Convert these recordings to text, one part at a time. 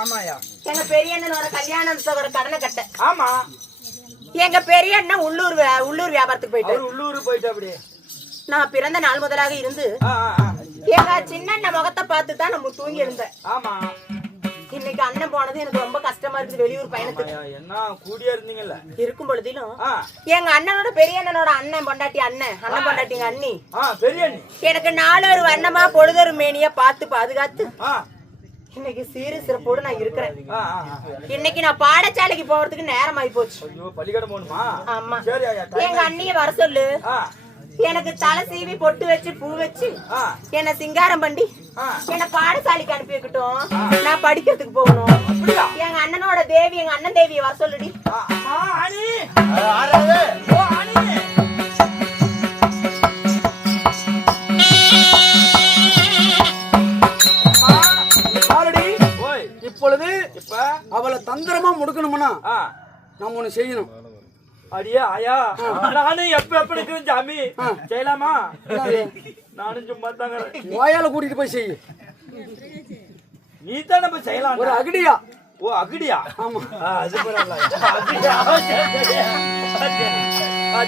ஆமாயா. எங்க பெரிய அண்ணனோட கல்யாணத்தோட கடனை கட்ட. ஆமா. எங்க பெரிய அண்ணன் உள்ளூர் வியாபாரத்துக்கு போயிட்டு. உள்ளூர் போயிட்டு அப்படியே. நான் பிறந்த நாள் முதலாக இருந்து எங்க சின்ன அண்ணன் முகத்தை பார்த்து தான் நம்ம தூங்கி இருந்தேன். ஆமா. இன்னைக்கு அண்ணன் போனது எனக்கு ரொம்ப கஷ்டமா இருக்குது. வெளியூர் பயணத்துக்கு என்ன கூடியா இருந்தீங்கல்ல இருக்கும் பொழுதிலும் எங்க அண்ணனோட பெரிய அண்ணனோட அண்ணன் பொண்டாட்டி அண்ணன் பொண்டாட்டிங்க அண்ணி பெரிய அண்ணி எனக்கு நாளொரு வண்ணமா பொழுதொரு மேனியா பார்த்து பாதுகாத்து இன்னைக்கு சீரு சிறப்போடு நான் இருக்கிறேன். இன்னைக்கு நான் பாடசாலைக்கு போறதுக்கு நேரம் ஆகி போச்சு. பள்ளிக்கூடம் போகணுமா? ஆமா. எங்க அண்ணிய வர சொல்லு. எனக்கு தலை சீவி பொட்டு வச்சு பூ வச்சு என்ன சிங்காரம் பண்ணி என்ன பாடசாலைக்கு அனுப்பி வைக்கட்டும். நான் படிக்கிறதுக்கு போகணும். எங்க அண்ணனோட தேவி எங்க அண்ணன் தேவியை வர சொல்லுடி. இப்பொழுது அவளை தந்திரமா முடுக்கணும்னா நம்ம ஒண்ணு செய்யணும். அடியே ஆயா, நானும் எப்படி ஜாமி செய்யலாமா? நானும் சும்மா தாங்க வாயால கூட்டிட்டு போய் செய்ய. நீ தானே போய் செய்யலாம். ஒரு அகடியா. ஓ அகடியா? ஆமா. அது பரவாயில்ல.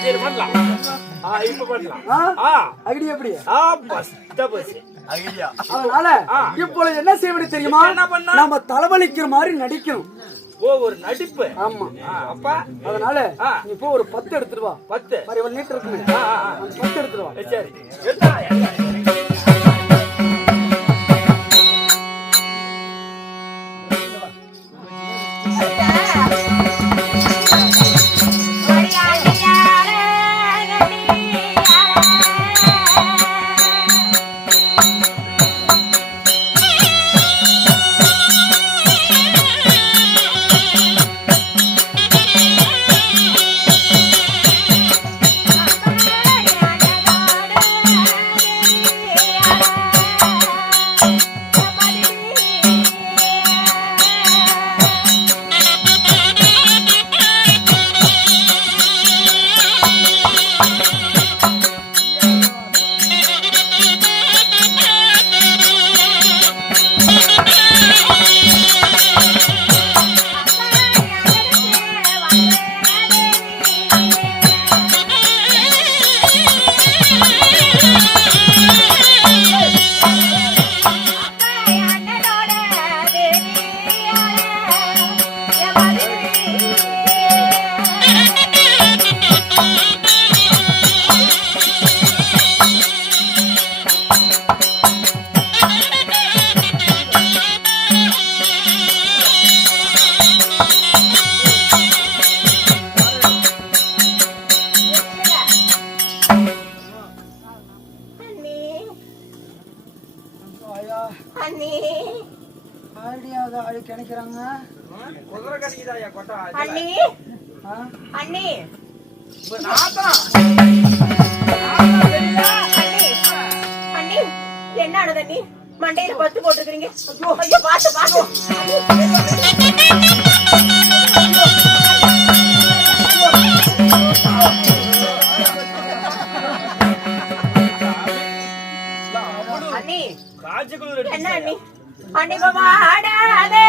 சரி பண்ணலாம். இப்ப பண்ணலாம். அகடி எப்படி? பஸ் அகடியா. அதனால இப்பொழுது என்ன செய்வது தெரியுமா? நம்ம தலைவலிக்கிற மாதிரி நடிக்கணும். ஓ ஒரு நடிப்பு. ஆமா. அப்பா அதனால நீ போ ஒரு 10 எடுத்துட்டு வா. 10 மாதிரி ஒரு லிட்டர் இருக்குமே. 10 எடுத்துட்டு வா. சரி எடுத்தா. மண்டையில பத்து போட்டுருக்கீங்க. ஐயோ பாத்து பாத்து. அண்ணி என்ன அண்ணி? அண்ணி பாடாதே.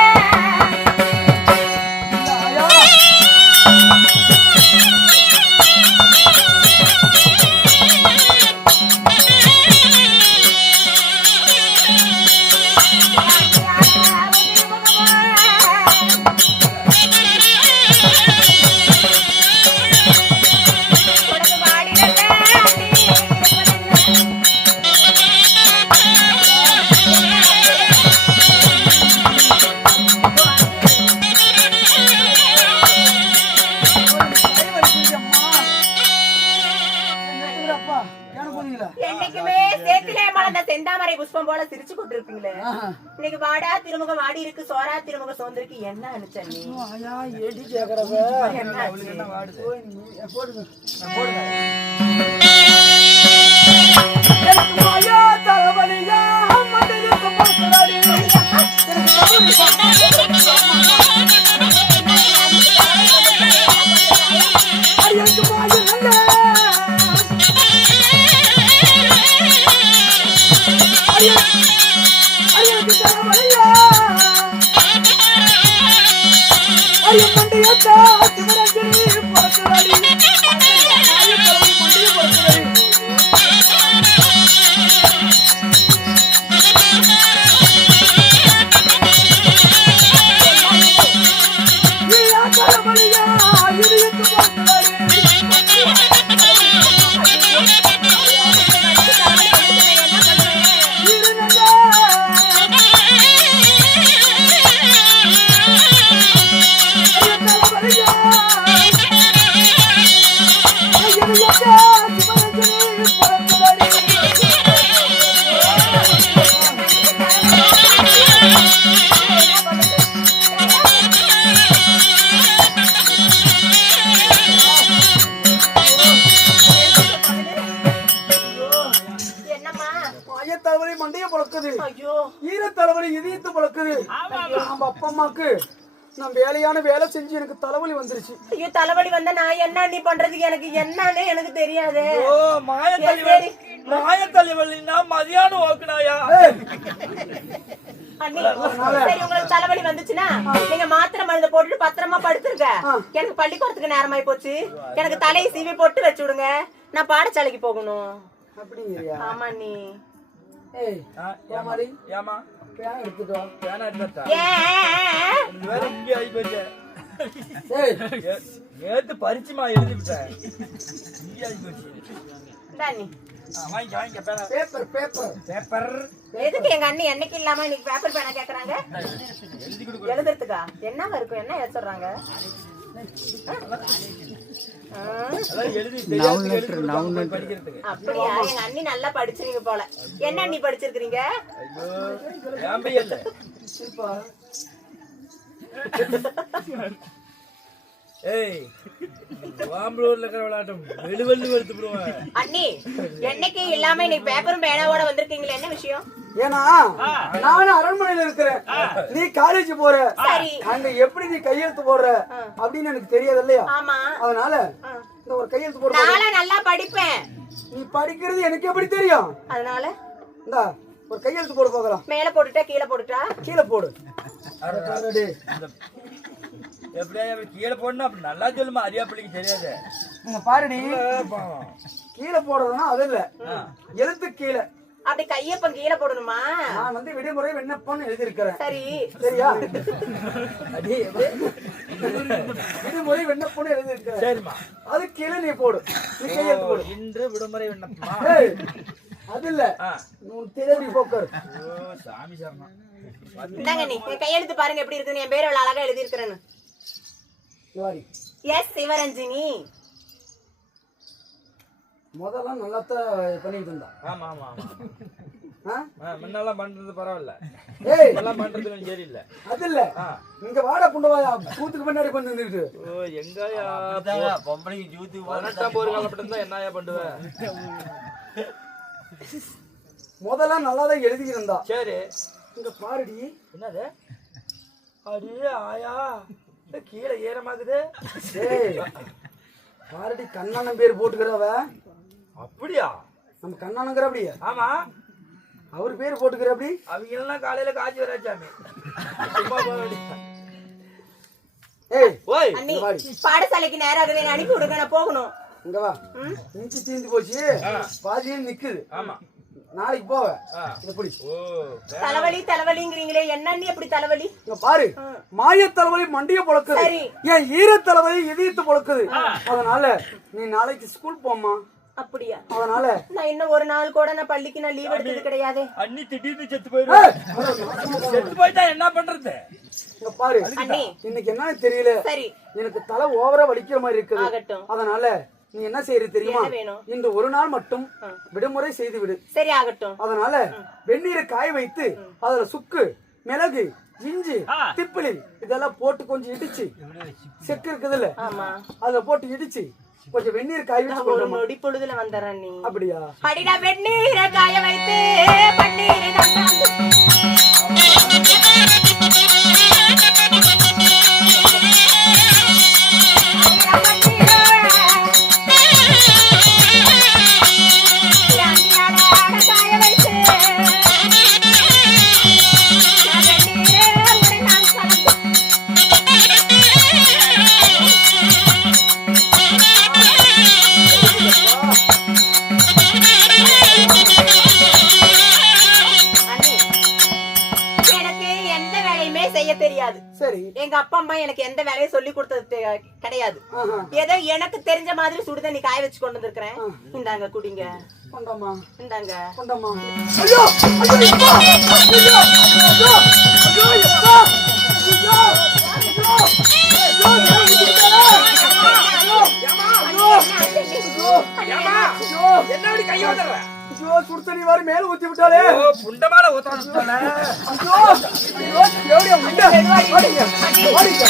செந்தாமரை புஷ்பம் போல சிரிச்சு கொண்டிருப்பீங்களே. இன்னைக்கு வாடா திருமுக வாடி இருக்கு, சோரா திருமுக சோந்திருக்கு. என்ன அனுச்சண்ணி? நான் வேலையான வேலை செஞ்சு எனக்கு தலைவலி வந்துருச்சு. ஐயோ தலைவலி வந்தா நான் என்ன நீ பண்றதுக்கு எனக்கு என்னன்னு எனக்கு தெரியாது. ஓ மாயத்தலைவலினா மதியானம் ஓக்குனாயா? அண்ணி சரி உங்களுக்கு தலைவலி வந்துச்சுன்னா நீங்க மாத்திரை மருந்து போட்டுட்டு பத்திரமா படுத்துருங்க. எனக்கு பள்ளிக்கூடத்துக்கு நேரமாயி போச்சு. எனக்கு தலையை சீவி போட்டு வச்சு விடுங்க. நான் பாடசாலைக்கு போகணும். அப்படிங்கறியா? ஆமா அண்ணி. ஏய் ஏமாடி ஏமா பேனா எடுத்துட்டு வா. பேனா எடுத்துட்டா வேற இங்க ஆயி போச்சே. ஏய் நேத்து பரிச்சைமா எழுதி விட்டேன். இங்க ஆயி போச்சு. டானி வாங்க பேனா. பேப்பர் எதுக்கு எங்க அண்ணி என்னைக்கு இல்லாம இன்னைக்கு பேப்பர் பேனா கேக்குறாங்க? எழுதுறதுக்கா? என்னவா இருக்கும்? என்ன எழுத சொல்றாங்க? அப்படியா? எங்க அண்ணி நல்லா படிச்சிருங்க போல. என்ன அண்ணி படிச்சிருக்கீங்க? அண்ணி என்னைக்கு இல்லாம இன்னைக்கு பேப்பரும் பேனாவோட வந்திருக்கீங்களே, என்ன விஷயம்? ஏன்னா நானும் அரண்மனையில இருக்கிறேன், நீ காலேஜ் போற, அங்க எப்படி நீ கையெழுத்து போடுற அப்படின்னு எனக்கு தெரியாது இல்லையா? அதனால இந்த ஒரு கையெழுத்து போடுற. நான் நல்லா படிப்பேன். நீ படிக்கிறது எனக்கு எப்படி தெரியும்? அதனால இந்த ஒரு கையெழுத்து போடு போகலாம். மேல போட்டுட்டா கீழே போட்டுட்டா? கீழே போடு. எப்படியா கீழே போடணும் அப்படி நல்லா சொல்லுமா, அரியா பிள்ளைக்கு தெரியாது. நீங்க பாருடி, கீழே போடுறதுன்னா அது இல்ல, எழுத்து கீழே. அப்படி கையப்பன் கீழே போடணுமா? நான் வந்து விடுமுறை விண்ணப்பம் எழுதி இருக்கிறேன். சரி சரியா? விடுமுறை விண்ணப்பம் எழுதி இருக்கிறேன். சரிம்மா, அது கீழே நீ போடு. நீ கையெழுத்து போடு. இன்று விடுமுறை விண்ணப்பமா? அது இல்ல, தேடி போக்கர். சாமி சரணம். இந்தாங்க நீ கையெழுத்து பாருங்க எப்படி இருக்குன்னு. என் பேர் எவ்வளவு அழகா எழுதி இருக்கிறேன்னு. எஸ் சிவரஞ்சினி. முதல்ல நல்லாத்தான் பண்ணிட்டு இருந்தா. ஆமா ஆமா ஆமா, முன்னெல்லாம் பண்றது பரவாயில்ல, ஏய் எல்லாம் பண்றது கொஞ்சம் சரியில்லை. அது இல்ல, இங்க வாடா புண்டவாயா கூத்துக்கு பின்னாடி பண்ணி நின்னுட்டு. ஓ எங்கயா பொம்பளைக்கு ஜூத்து வரட்டா போற காலப்பட்டா என்னயா பண்ணுவேன்? முதல்ல நல்லாதான் எழுதி இருந்தா. சரி இங்க பாருடி. என்னது? அடி ஆயா கீழே ஏறமாக்குது. பாருடி, கண்ணானம் பேர் போட்டுக்கிறவ. அப்படியா? நம்ம கண்ணானங்கிற அப்படியே. ஆமா, அவர் பேர் போட்டுக்கிற அப்படி. அவங்க எல்லாம் காலையில காய்ச்சி வராச்சாமி. ஏய் ஓய் அண்ணி, பாடசாலைக்கு நேரம் ஆகுது, என்ன அனுப்பி விடுங்க, நான் போகணும். இங்க வா. இஞ்சி தீந்து போச்சு, பாதியில் நிக்குது. ஆமா, நாளைக்கு போவ. எப்படி தலைவலி தலைவலிங்கிறீங்களே, என்ன எப்படி தலைவலி? இங்க பாரு, மாய தலைவலி மண்டிய பொழக்குது, ஏன் ஈர தலைவலி இதயத்து பொழக்குது. அதனால நீ நாளைக்கு ஸ்கூல் போமா. அப்படியா? அதனால நான் இன்னும் ஒரு நாள் கூட நான் பள்ளிக்கு நான் லீவ் எடுத்தது கிடையாது. அண்ணி திடீர்னு செத்து போயிடும். செத்து போயிட்டா என்ன பண்றது? இங்க பாரு அண்ணி, இன்னைக்கு என்னன்னு தெரியல, எனக்கு தலை ஓவரா வலிக்கிற மாதிரி இருக்குது. அதனால நீ என்ன செய்யறது தெரியுமா? இந்த ஒரு நாள் மட்டும் விடுமுறை செய்து விடு. சரி ஆகட்டும். அதனால வெந்நீரை காய வைத்து அதுல சுக்கு, மிளகு, இஞ்சி, திப்பிலி இதெல்லாம் போட்டு கொஞ்சம் இடிச்சு, செக்கு இருக்குதுல்ல அதுல போட்டு இடிச்சு கொஞ்சம் வெந்நீர் காய வச்சு ஒரு நொடி பொழுதுல வந்துடுறேன். நீ அப்படியா? அடிடா வெந்நீரை காய வைத்து பன்னீரை எதையுமே செய்ய தெரியாது. சரி. எங்க அப்பா அம்மா எனக்கு எந்த வேலையும் சொல்லி கொடுத்தது கிடையாது. ஏதோ எனக்கு தெரிஞ்ச மாதிரி சுடுதண்ணி காய வச்சு கொண்டு வந்திருக்கிறேன். இந்தாங்க குடிங்க. கொண்டாமா. இந்தாங்க. கொண்டாமா. ஐயோ ஐயோ அப்பா. ஐயோ ஐயோ ஐயோ என்னடி கைய வந்தற? ஐயோ சுடுதண்ணி வாரி மேல ஊத்தி விட்டாளே. ஓ புண்டமால ஊத்துறானே. ஐயோ ஐயோ எவடியா முண்டை வாடிங்க வாடிங்க.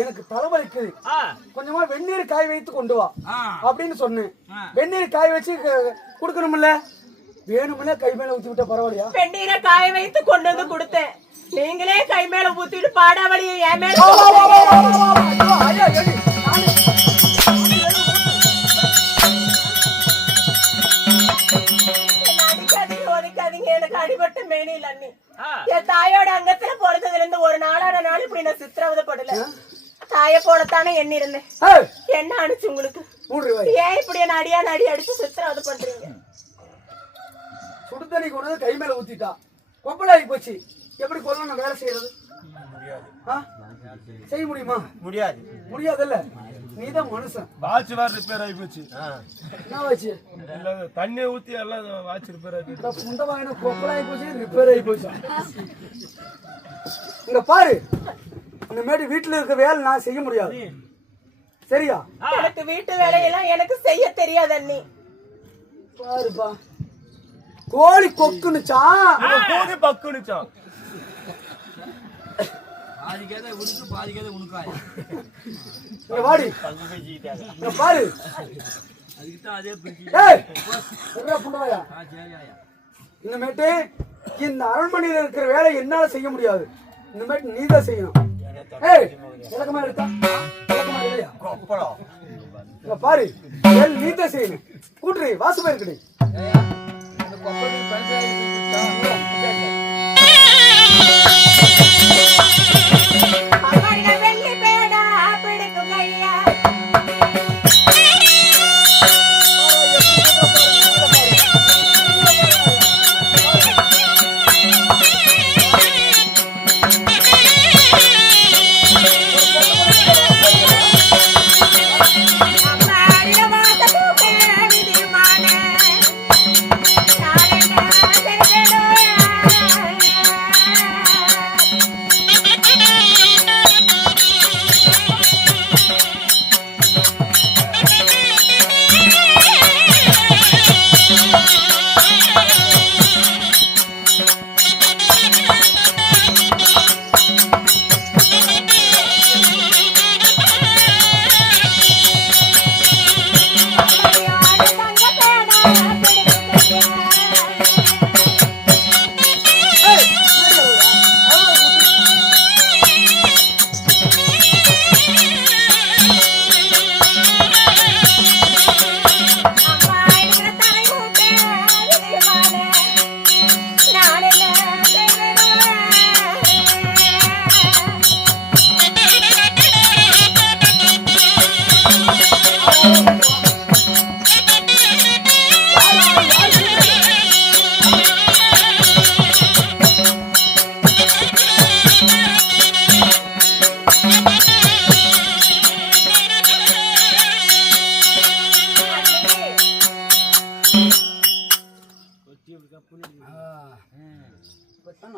எனக்கு தலைவலிக்குது, கொஞ்சமா வெந்நீர் காய வைத்து கொண்டு வா அப்படின்னு சொன்னேன். வெந்நீர் காய வச்சு குடுக்கணும்ல, வேணும்னே கை மேல ஊத்தி விட்டா பரவாயில்லையா? வெந்நீரை காய வைத்து கொண்டு வந்து கொடுத்தேன். நீங்களே கை மேல ஊத்திட்டு பாடாவளியை என் மேல அடிக்காதீங்க, ஒதுக்காதீங்க. எனக்கு அடிபட்ட மேனியில் அண்ணி. என் தாயோட அங்கத்துல பொறுத்ததுல இருந்து ஒரு நாளான நாள் இப்படி நான் சித்திரவதைப்படல. தாய போலத்தானே எண்ணி இருந்தேன். என்ன அனுச்சு உங்களுக்கு? ஏன் இப்படி என்ன அடியா அடி அடிச்சு சித்திரவதை பண்றீங்க? சுடுதண்ணி கொண்டு கை மேல ஊத்திட்டா கொப்பலாகி போச்சு. எப்படி கொல்லணும்? வேலை செய்யறது செய்ய முடியுமா? முடியாது. முடியாதுல்ல. நீதான் மனுஷன். வாட்ச் வேற ரிப்பேர் ஆகி போச்சு. என்ன வாட்ச்? தண்ணி ஊத்தி எல்லாம் வாட்ச் ரிப்பேர் ஆகி போச்சு. புண்டவாயின கொப்பலாகி போச்சு, ரிப்பேர் ஆகி போச்சு. இங்க பாரு, இந்த மாதிரி வீட்டுல இருக்க வேலை நான் செய்ய முடியாது. சரியா? எனக்கு வீட்டு வேலையெல்லாம் எனக்கு செய்ய தெரியாது அண்ணி. பாருப்பா, கோழி கொக்குனுச்சா கோழி பக்குனுச்சா? வாடி பாரு. இனிமேட்டு இந்த அரண்மனையில இருக்கிற வேலை என்னால செய்ய முடியாது. இனிமேட்டு நீதான் செய்யணும். விளக்கமா இருக்கா? விளக்கமா இல்லையா? பாரு, நீதான் செய்யணும். கூட்டுறி வாசு போயிருக்கடி.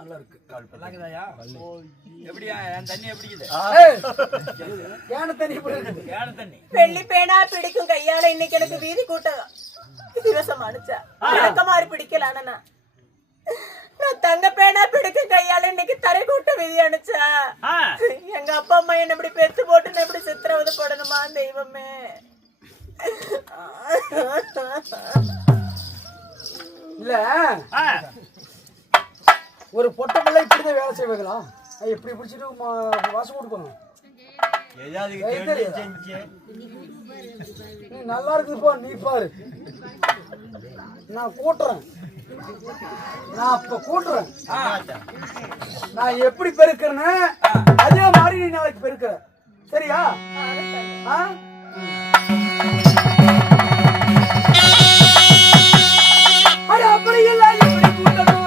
நல்லா இருக்கு. வெள்ளி பேனா பிடிக்கும் கையால இன்னைக்கு எனக்கு வீதி கூட்டம் திவசம் அனுச்சா மாதிரி பிடிக்கல. நான் தங்க பேனா பிடிக்கும் கையால இன்னைக்கு தரை கூட்ட விதி அனுச்சா. எங்க அப்பா அம்மா என்ன இப்படி பெத்து போட்டு எப்படி சித்திரவதை போடணுமா தெய்வமே? இல்ல ஒரு பொட்ட பிள்ளை இப்படிதான் வேலை செய்வாங்களா? எப்படி பிடிச்சிட்டு வாசம் கொடுப்பாங்க. நீ நல்லா இருக்குப்பா, நீ பாரு. நான் கூட்டுறேன், நான் அப்ப கூட்டுறேன். நான் எப்படி பெருக்கிறேன்னு அதே மாதிரி நீ நாளைக்கு பெருக்கிற. சரியா? அப்படி இல்லை, எப்படி கூட்டணும்?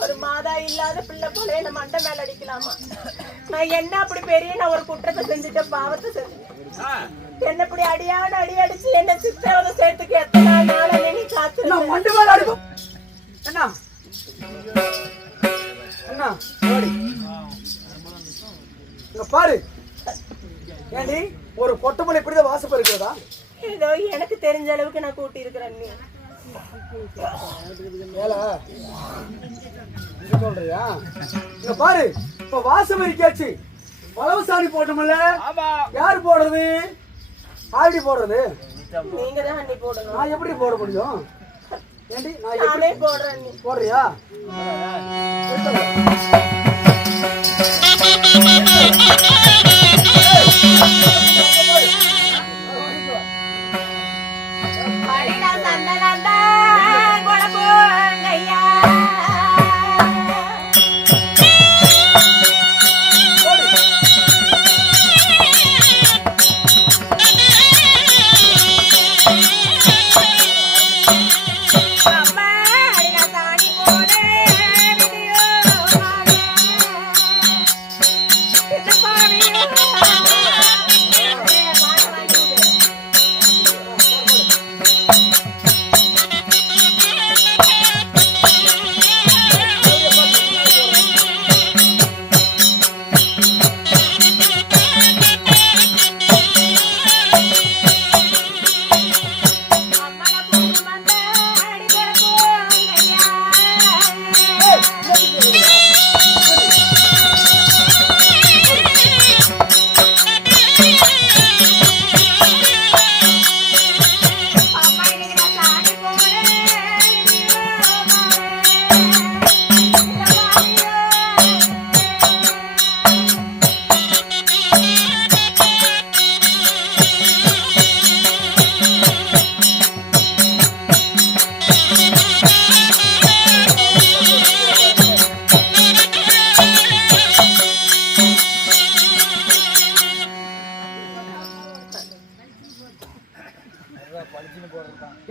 ஒரு மாதா இல்லாத பிள்ளை போல என்ன மண்டை மேல அடிக்கலாமா? நான் என்ன அப்படி பெரிய நான் ஒரு குற்றத்தை செஞ்சுட்ட, பாவத்தை செஞ்சேன். என்ன இப்படி அடியான அடி அடிச்சு என்ன சித்திரவதை சேர்த்துக்கு எத்தனை நாள் நீ காத்து மண்டை மேல அடிக்கும். என்ன என்ன பாரு ஏண்டி ஒரு பொட்டமலை இப்படிதான் வாசப்ப இருக்கிறதா? ஏதோ எனக்கு தெரிஞ்ச அளவுக்கு நான் கூட்டி இருக்கிறேன். நீ சொல்றியா? இங்க பாரு, இப்ப வாசம் இருக்காச்சு, வளவு சாணி போட்டோம்ல, யாரு போடுறது? ஆடி போடுறது நீங்க தான் அண்ணி போடணும். நான் எப்படி போட முடியும்? ஏண்டி நான் நானே போடுறேன். நீ போடுறியா?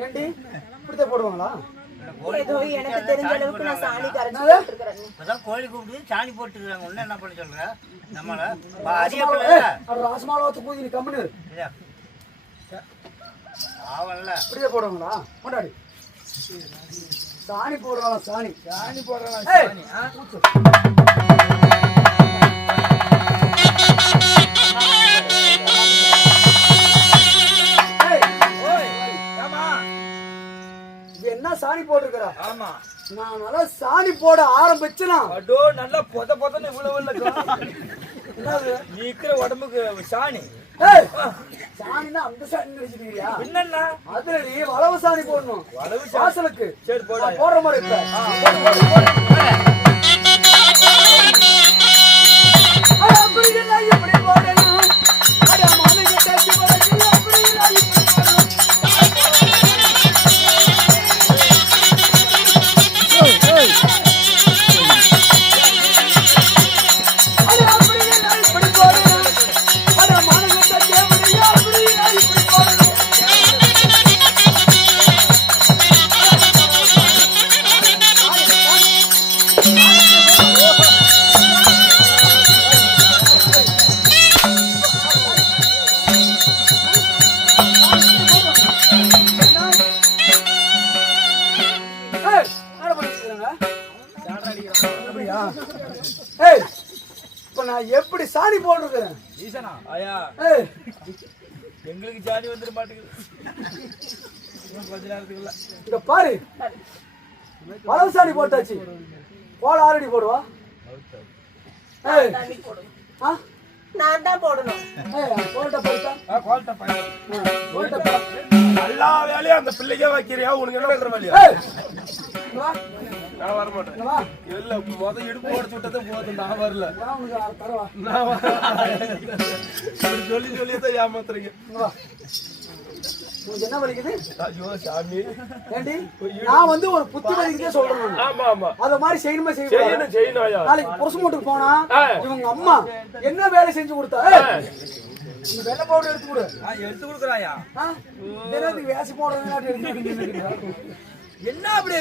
ஏண்டி இப்படிதான் போடுவாங்களா? ஏதோ எனக்கு தெரிஞ்ச அளவுக்கு நான் சாணி கரைச்சு கோழி கூப்பிட்டு சாணி போட்டுக்கிறாங்க. ஒண்ணு என்ன பண்ண சொல்ற? நம்மள ராசமாலத்து பூஜை நீ கம்பெனி ஆவல்ல இப்படியே போடுவாங்களா? கொண்டாடி சாணி போடுறாங்களா? சாணி சாணி போடுறாங்க. சாணி என்ன சாணி போட்டுருக்கா? ஆமா, நான் நல்லா சாணி போட ஆரம்பிச்சுனா அடோ நல்லா பொத பொதன்னு இவ்வளவு நீ இருக்கிற உடம்புக்கு சாணி. சாணினா அந்த சாணி நினைச்சிருக்கியா? என்னன்னா அதுல நீ வளவு சாணி போடணும். வளவு வாசலுக்கு சரி போட போடுற மாதிரி இருக்க. எப்படி போடணும்? எப்படி சாணி போட்டிருக்கிறேன்? எங்களுக்கு சாணி வந்துட மாட்டேங்குது. கொஞ்ச நேரத்துக்குள்ள இங்க பாரு, வளவு சாணி போட்டாச்சு. போல ஆரடி போடுவா. நான் தான் போடணும். கோல்ட்ட போயிட்டா கோல்ட்ட பையன் கோல்ட்ட போ. எல்லா வேலையும் அந்த பிள்ளைக்கே வைக்கிறியா? உனக்கு என்ன வைக்கிற வேலையா? வா நான் வர மாட்டேன். வா இல்ல முத இடுப்பு உடைச்சு விட்டதே போதும். நான் வரல. வா உனக்கு தரவா. நான் சொல்லி சொல்லிதான் ஏமாத்துறீங்க. வா உனக்கு என்ன வலிக்குது? ஐயோ சாமி. ஏண்டி நான் வந்து ஒரு புத்தி வலிக்குதே சொல்றேன். ஆமா ஆமா. அத மாதிரி செய்யணுமா செய்யணும். செய்யணும் ஐயா. நாளைக்கு புருஷன் வீட்டுக்கு போனா இவங்க அம்மா என்ன வேலை செஞ்சு கொடுத்தா? இந்த வெள்ளை பவுடர் எடுத்து கொடு. எடுத்து கொடுக்குறாயா? தினத்துக்கு வேசி போடுறது என்ன அப்படி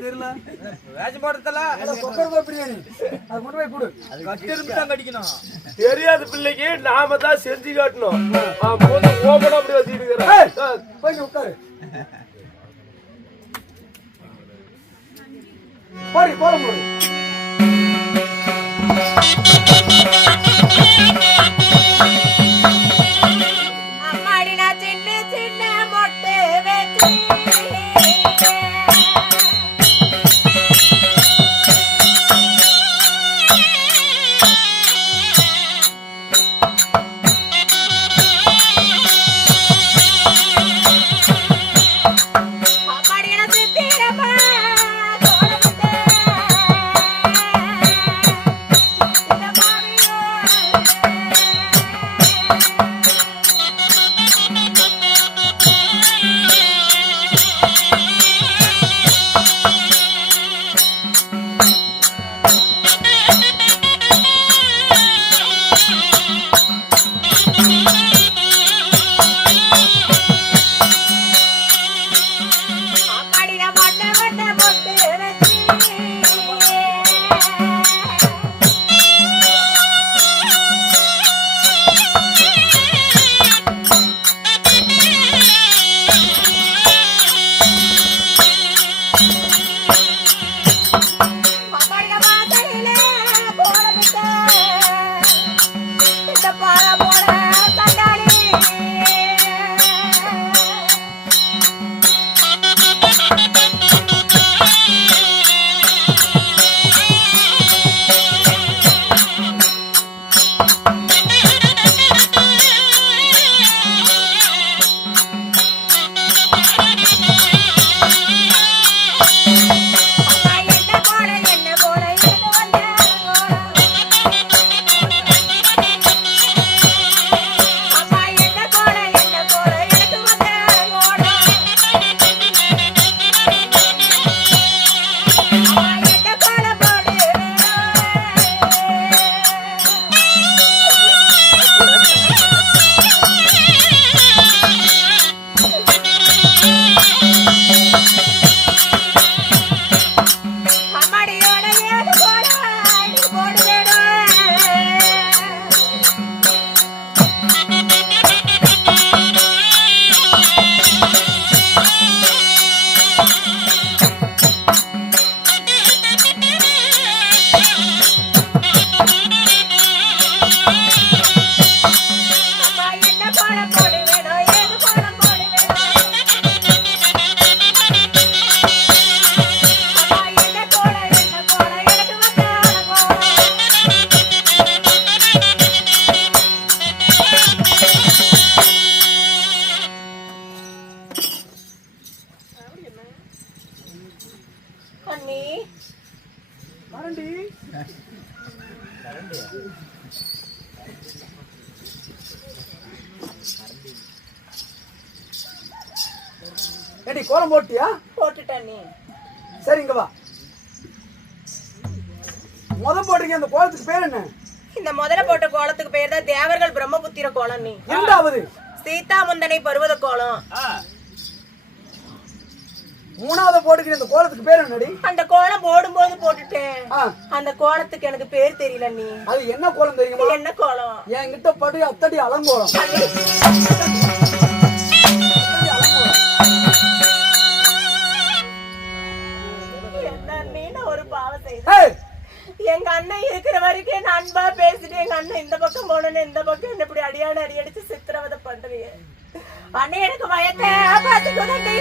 தெரியல வேஷம் போடுறதுல கொக்கரமா பிரியாணி அது கொண்டு போய் கொடு. கட்டிருந்து தான் கடிக்கணும். தெரியாத பிள்ளைக்கு நாம தான் செஞ்சு காட்டணும். ஓபனா அப்படி வச்சுட்டு போய் உட்காரு. போடி கோலம் போடு. அம்மாடி நான் சின்ன சின்ன மொட்டை வச்சு ஏடி கோலம் போட்டியா? போட்டுட்டேன் நீ. சரி இங்க வா. போட்டிருக்க அந்த கோலத்துக்கு பேர் என்ன? இந்த முதல்ல போட்ட கோலத்துக்கு பேர் தான் தேவர்கள் பிரம்மபுத்திர கோலம். நீ இரண்டாவது சீதா முந்தனை பருவத கோலம். மூணாவது போட்டுக்கிற இந்த கோலத்துக்கு பேர் என்னடி? அந்த கோலம் போடும்போது போட்டுட்டேன். அந்த கோலத்துக்கு எனக்கு பேர் தெரியல. நீ அது என்ன கோலம் தெரியுமா? என்ன கோலம்? என்கிட்ட படி அத்தடி அலங்கோலம். ஒரு பாவம் செய்த எங்க அண்ணன் இருக்கிற வரைக்கும் நான் அன்பா பேசிட்டு எங்க அண்ணன் இந்த பக்கம் போனேன்னு இந்த பக்கம் என்ன இப்படி அடியான அடியடிச்சு சித்திரவதை பண்றீங்க. அண்ணன் எனக்கு வயத்தை பாத்துக்கொண்டு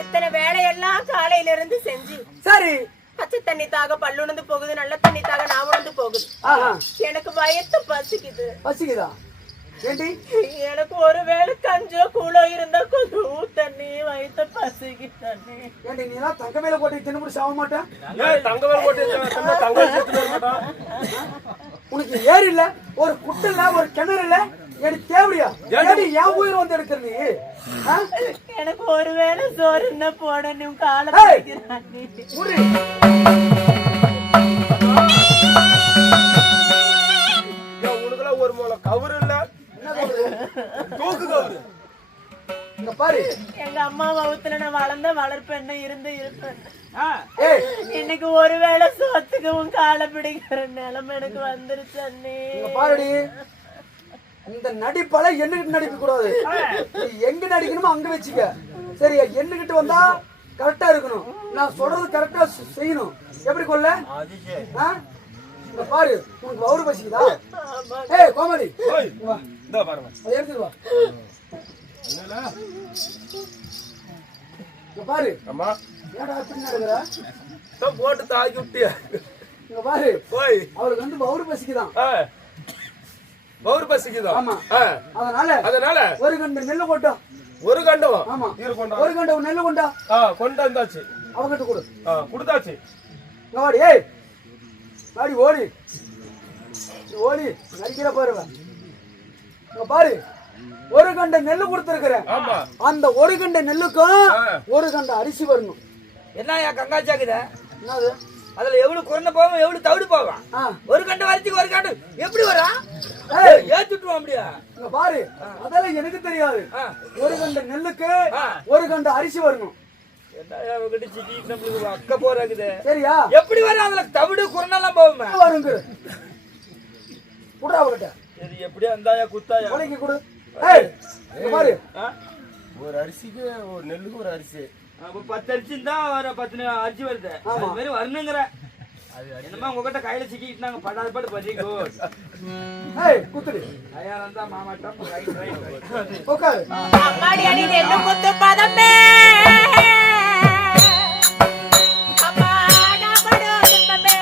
இத்தனை வேலையெல்லாம் காலையில இருந்து செஞ்சு சரி பச்சை தண்ணி தாக பல்லுணர்ந்து போகுது, நல்ல தண்ணி தாக நான் உணர்ந்து போகுது. ஆஹா எனக்கு வயத்து பசிக்குது. பசிக்குதா? ஏண்டி எனக்கு ஒரு வேளை கஞ்சோ கூழோ இருந்தா கொஞ்சம் தண்ணி வயத்த பசிக்கு தண்ணி. ஏண்டி நீ எல்லாம் தங்க மேல போட்டு தின்னு சாக மாட்டேன்? தங்க மேல போட்டு தங்க உனக்கு ஏறு இல்ல, ஒரு குட்டு இல்ல, ஒரு கிணறு இல்ல, எனக்கு தேவையா? ஏடி என் உயிர் வந்து எடுக்கிற நீ? எனக்கு ஒரு வேளை சோறு என்ன போட நீ காலை உனக்குலாம் ஒரு மூலம் கவுரு இல்ல, தூக்கு கவுரு. இங்க பாரு, எங்க அம்மா வகுத்துல நான் வளர்ந்த வளர்ப்பெண்ண இருந்து இருப்பேன். இன்னைக்கு ஒரு வேளை சோத்துக்கு உன் காலை பிடிக்கிற நிலைமை எனக்கு வந்துருச்சு அண்ணே. இங்க பாருடி, இந்த நடிப்பால என்னகிட்ட நடிக்க கூடாது. நீ எங்க நடிக்கணுமோ அங்க வச்சுக்க. சரியா? என்னகிட்ட வந்தா கரெக்டா இருக்கணும், நான் சொல்றது கரெக்டா செய்யணும். எப்படி கொல்ல? இங்க பாரு, உனக்கு வவுறு பசிக்குதா? ஏய் கோமதி, இதோ பாருங்க, அதை எடுத்துட்டு வா. இங்க பாரு, அம்மா ஏடா இப்படி நடக்குற? போட்டு தாக்கி விட்டியா? இங்க பாரு, போய் அவளுக்கு வந்து வவுறு பசிக்குதான். பவுர் பசிக்குதா? ஆமா. அதனால ஒரு கண்டு நெல்லு கொண்டா. ஒரு கண்டம். ஆமா, இரு கொண்டா. ஒரு கண்டு நெல்லு கொண்டா. கொண்டு வந்தாச்சு. அவங்கிட்ட கொடு. கொடுத்தாச்சு. இங்க வாடி, ஏய் வாடி, ஓடி ஓடி நடிக்கிற பாருவ. இங்க பாரு, ஒரு கண்ட நெல்லு கொடுத்திருக்கிறேன். அந்த ஒரு கண்ட நெல்லுக்கும் ஒரு கண்ட அரிசி வரணும். என்ன கங்காச்சாக்குத? என்னது? அதுல எவ்வளவு குறைந்த போவோம், எவ்வளவு தவிடு போவான். ஒரு கண்டு வரிச்சுக்கு ஒரு கண்டு எப்படி வரா? ஏத்துட்டுவோம் அப்படியா? இங்க பாரு, அதெல்லாம் எனக்கு தெரியாது. ஒரு கண்ட நெல்லுக்கு ஒரு கண்ட அரிசி வரணும். அக்க போறாக்குது. சரியா? எப்படி வரும்? அதுல தவிடு குறைநெல்லாம் போவோமே வருங்க. குடுறா அவகிட்ட. சரி, எப்படியா இருந்தாயா குத்தாயா? உனக்கு கொடு. ஏய் இங்க பாரு, ஒரு அரிசிக்கு ஒரு நெல்லுக்கு ஒரு அரிசி. அப்ப 10 அரிசி இருந்தா வர 10 அரிசி வருது. அது மாதிரி வரணுங்கிற என்னமா உங்ககிட்ட கையில சிக்கிட்டாங்க. படாத பாட்டு பறிங்கோ. ஏய் குத்துடி. ஐயா இருந்தா மாமாட்டம் ரைட் ரைட் உட்காரு. அம்மாடி அடி நெல்லு குத்து பதமே. அப்பா நான் படு துன்பமே.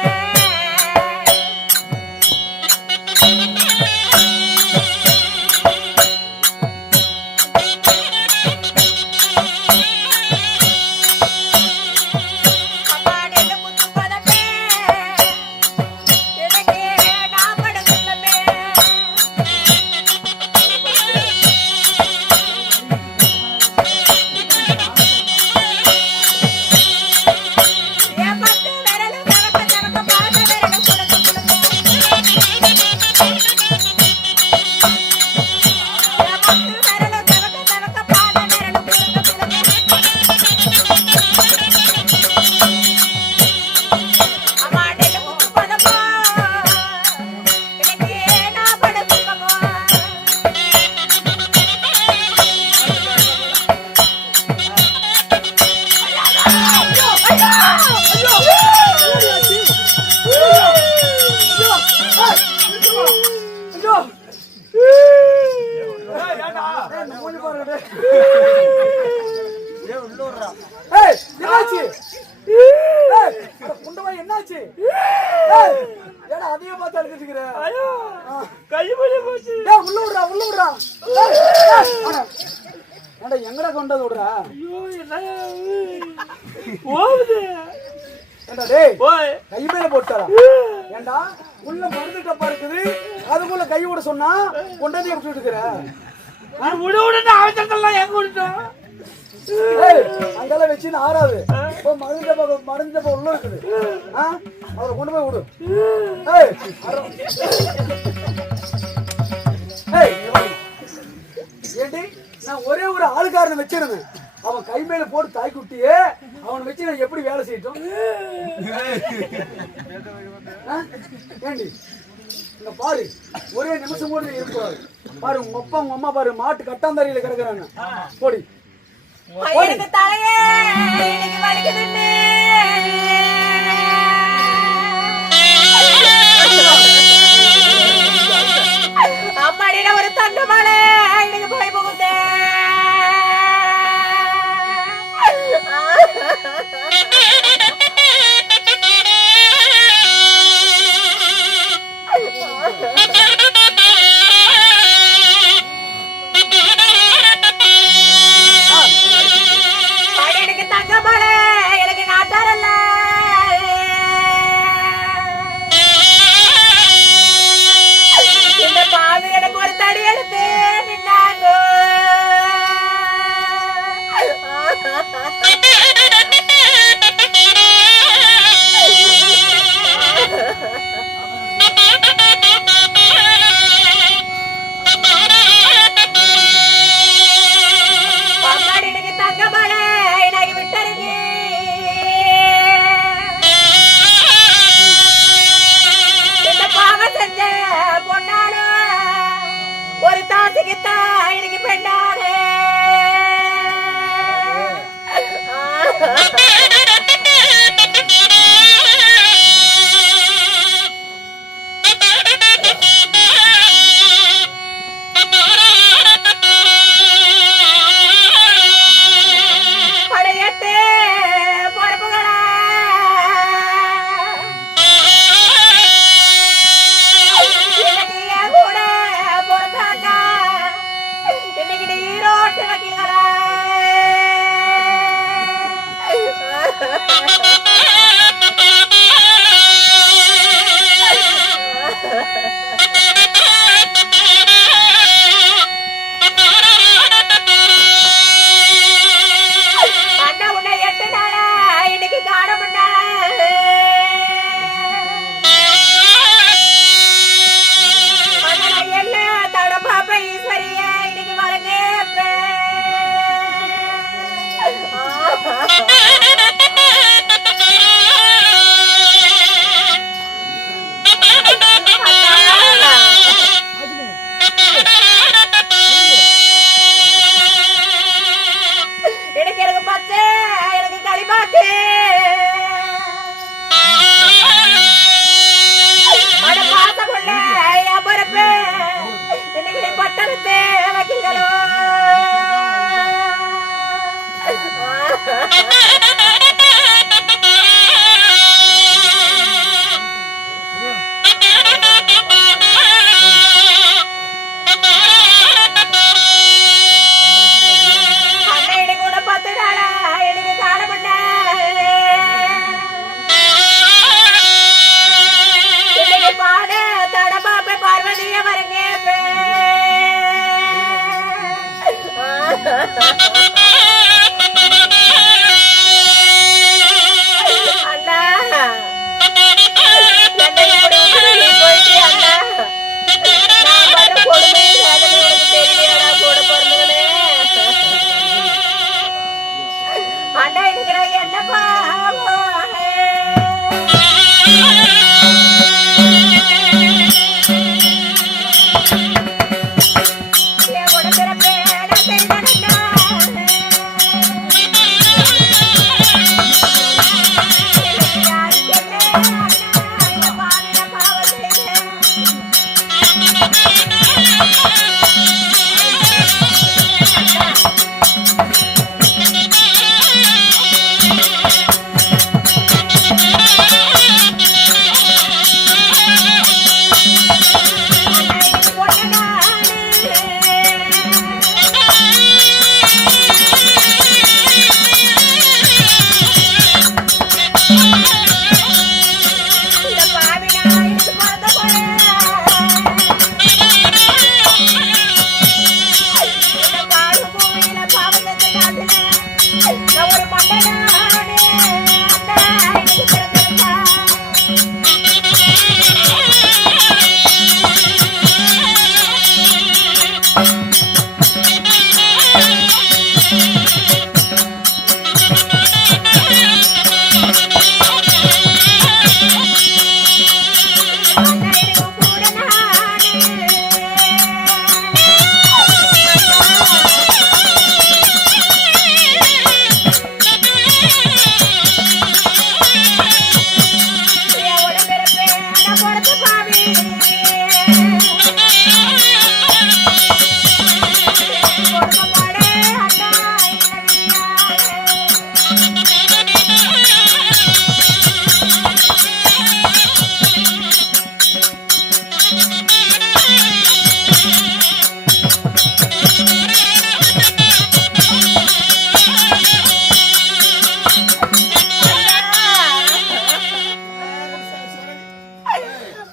என்னாச்சு? அதையும் பார்த்து அழுதுட்டு கைவலி போச்சு. உள்ள விடுறா, உள்ள விடுறா. எங்கடா கொண்டது விடுறா? கை மேல போட்டாரா? ஏண்டா உள்ள மருந்து டப்பா இருக்குது, அதுக்குள்ள கை விட சொன்னா கொண்டதே விட்டு இருக்கிற. அவசரத்தெல்லாம் எங்க விட்டோம்? அங்கெல்லாம் வச்சு ஆறாது. மருந்து டப்பா உள்ள இருக்குது, அவரை கொண்டு போய் விடு. ஏண்டி நான் ஒரே ஒரு ஆளுக்காரனை வச்சிருந்தேன், அவன் கை மேல போட்டு தாக்கி விட்டியே, அவனை வச்சு நான் எப்படி வேலை செய்யட்டும்? ஏண்டி இங்க பாரு, ஒரே நிமிஷம் கூட இருக்கக்கூடாது. பாரு உங்க அப்பா உங்க அம்மா பாரு மாட்டு கட்டாந்தரையில கிடக்குறாங்க. போடி. எனக்கு தலையே இன்னைக்கு வலிக்குதுன்னு. அம்மாடி அண்ணா என்னை இப்படி விட்டுட்டு நீ போயிட்டியே அண்ணா. நான் படுற கொடுமை வேதனை உனக்கு தெரியலையாடா கூட பிறந்தவனே. அண்ணா எனக்கு நான் என்ன பாவம். என் உடம்பிறப்பே நான் செய்தேனண்ணா. யாருக்கு என்ன அண்ணா, என் பாவில பாவம் செய்தேன்.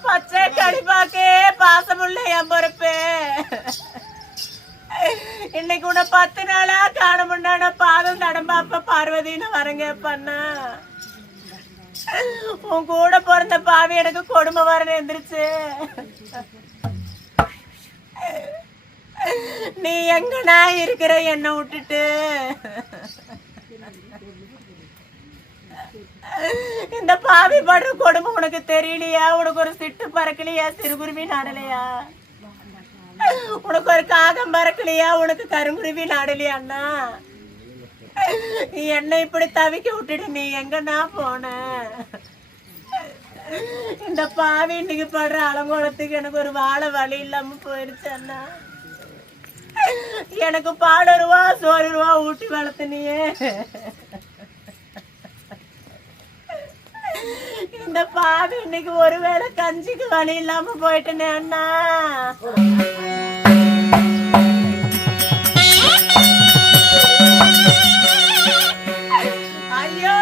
பச்சை கடிப்பாக்கே பாசமுள்ள என் பொறுப்பு. இன்னைக்கு உன்னை 10 நாளா காண முன்னாட பாதம் தடம்பாப்ப பார்வதின்னு வரங்க பண்ணா. உன் கூட பிறந்த பாவி எனக்கு கொடுமை வரணும் எந்திரிச்சு. நீ எங்கனா இருக்கிற என்ன விட்டுட்டு இந்த பாவி படுற கொடுமை உனக்கு தெரியலையா? உனக்கு ஒரு சிட்டு பறக்கலையா? சிறுகுருவி நாடலையா? உனக்கு ஒரு காகம் பறக்கலையா? உனக்கு கருங்குருவி நாடலையா? அண்ணா என்னை இப்படி தவிக்க விட்டுட்டு நீ எங்கண்ணா போன? இந்த பாவி இன்னைக்கு படுற அலங்கோலத்துக்கு எனக்கு ஒரு வாழை வழி இல்லாம போயிருச்சு அண்ணா. எனக்கு பால் ரூபா சோறு ரூபா ஊட்டி வளர்த்தனியே. இந்த பாவி இன்னைக்கு ஒருவேளை கஞ்சிக்கு வழி இல்லாம போயிட்டனே அண்ணா. ஐயோ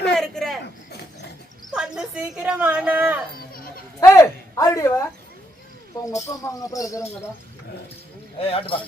எங்கண்ணா இருக்கிற? வந்து சீக்கிரமாண்ணா. ஏய் ஆடிவ உங்க அப்பா அம்மா உங்க அப்பா இருக்கிறாங்கடா. ஏய் ஆட்டு பா.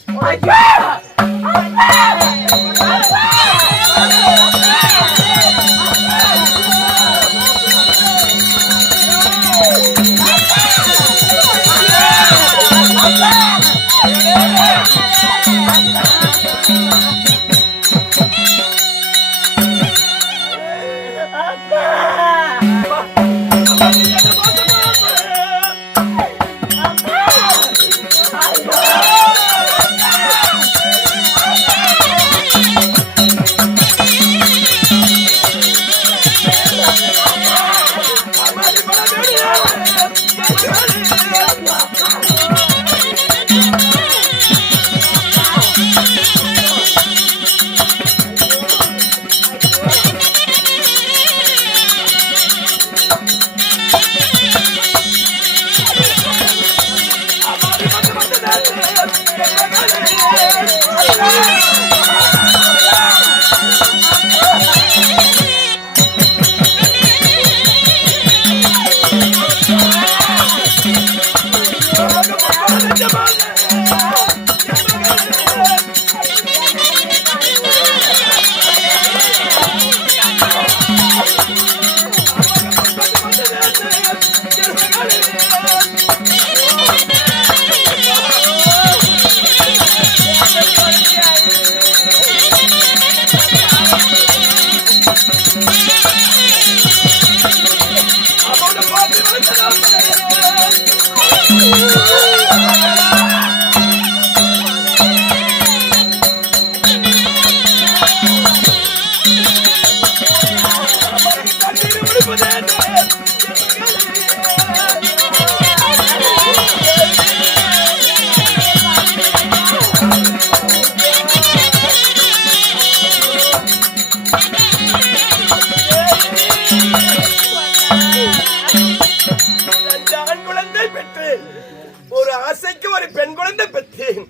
ஒரு ஆசைக்கு ஒரு பெண் குழந்தை பெற்றேன்.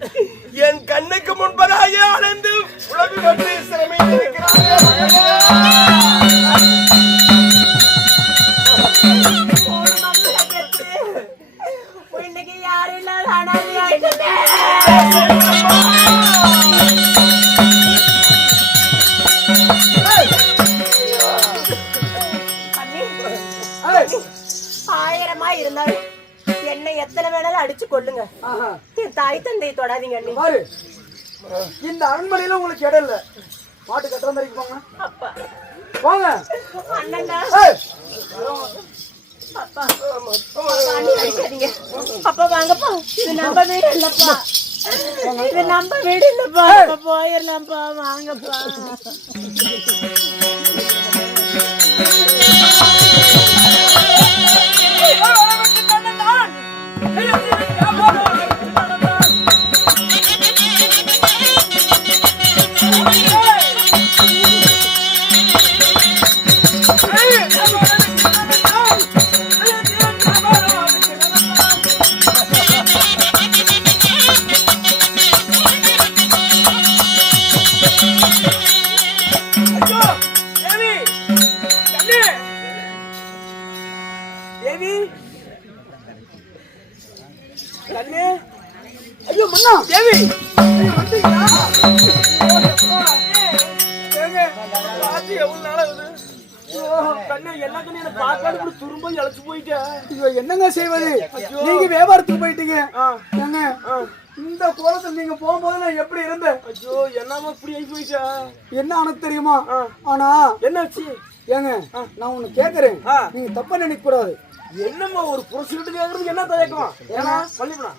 என் கண்ணுக்கு முன்பதாக அலைந்து உலகு வந்து சிரமையில் இன்னைக்கு யாரும் இல்லாத அனாதை ஆயிட்டே. ஆயிரமா இருந்தாலும் என்ன எத்தனை வேணாலும் அடிச்சு கொள்ளுங்க. என் தாய் தந்தையை தொடாதீங்க அண்ணி. பாரு இந்த அரண்மனையில உங்களுக்கு இடம் இல்ல. மாட்டு கட்டுற மாதிரி போங்க. அப்பா போங்க அண்ணன்டா. ஏய் அப்பா அண்ணி அடிக்காதீங்க. அப்பா வாங்கப்பா. இது நம்ம வீடு இல்லப்பா. இது நம்ம வீடு இல்லப்பா. போயிடலாம்ப்பா. வாங்கப்பா. ஐயோ மன்னா தேவி என்னங்க செய்வது? நீங்க வியாபாரத்துக்கு போயிட்டீங்க. இந்த கோலத்துல நீங்க போகும்போது நான் எப்படி இருந்தேன்? ஐயோ என்னமா இப்படி ஆகி போயிட்டா? என்ன ஆனது தெரியுமா? ஆனா என்னாச்சு? ஏங்க நான் ஒண்ணு கேக்குறேன். நீங்க தப்பா நினைக்க கூடாது. என்னம்மா ஒரு புருஷன்கிட்ட கேக்குறது என்ன தயக்கம்? ஏன்னா பள்ளிப்பா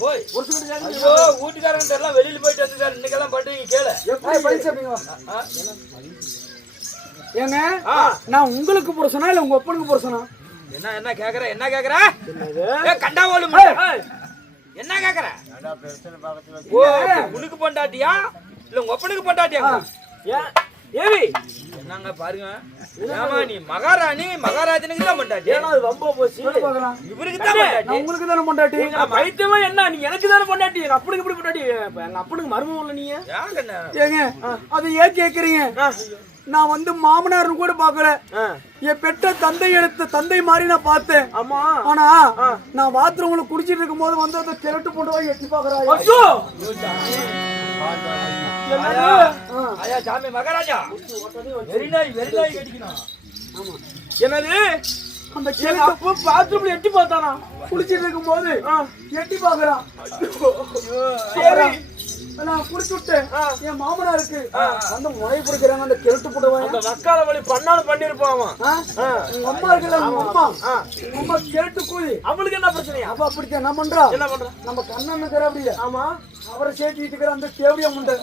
போய் புருஷன்கிட்ட கேக்குறது. ஐயோ வீட்டுக்காரங்க எல்லாம் வெளியில போயிட்டு வந்துட்டாரு. இன்னைக்கெல்லாம் பண்றீங்க கேளு. எப்படி பைசா ஏங்க நான் உங்களுக்கு புருஷனா இல்ல உங்க ஒப்பனுக்கு புருஷனா? என்ன என்ன கேக்குற? என்ன கேக்குற? கண்டா ஓலு என்ன கேக்குற? உனக்கு பொண்டாட்டியா இல்ல உங்க ஒப்பனுக்கு பொண்டாட்டியா? ஏவி என்னங்க பாருங்க. ஏமா நீ மகாராணி மகாராஜனுக்கு தான் பொண்டாட்டி. ஏன்னா அது ரொம்ப போச்சு. இவருக்கு தான் பொண்டாட்டி. நான் உங்களுக்கு தானே பொண்டாட்டி. பைத்தியமா என்ன நீ எனக்கு தானே பொண்டாட்டி. எங்க அப்பனுக்கு இப்படி பொண்டாட்டி. எங்க அப்பனுக்கு மருமம் இல்ல நீங்க. ஏங்க அது ஏன் கேக்குறீங்க? நான் வந்து மாமனார்னு கூட பாக்கல. என் பெற்ற தந்தை எடுத்த தந்தை மாதிரி நான் பார்த்தேன். ஆமா. ஆனா நான் பாத்ரூம்ல குடிச்சிட்டு இருக்கும் போது வந்து அந்த கிழட்டு போட்டு போய் எட்டி பாக்குறாங்க. ஐயா சாமி மகாராஜா வெரி நைஸ் கட்டிக்கணும். என்னது அந்த கிழட்டு பாத்ரூம்ல எட்டி பார்த்தானா? குளிச்சிட்டு இருக்கும் போது எட்டி பாக்குறான். நான் குடிச்சு விட்டேன். என் மாமனா இருக்கு அந்த முறை பிடிக்கிறாங்க. அந்த கிழட்டு போடுவாங்க. அந்த வக்கால வழி பண்ணாலும் பண்ணிருப்பான். உங்க அம்மா இருக்குல்ல, உங்க அம்மா கிழட்டு கூலி. அவளுக்கு என்ன பிரச்சனையா? அவ அப்படித்தான் என்ன பண்றா? என்ன பண்றா? நம்ம கண்ணன் இருக்கிற அப்படியே. ஆமா, அவரை சேர்த்துக்கிட்டு இருக்கிற அந்த தேவடியா முண்டை.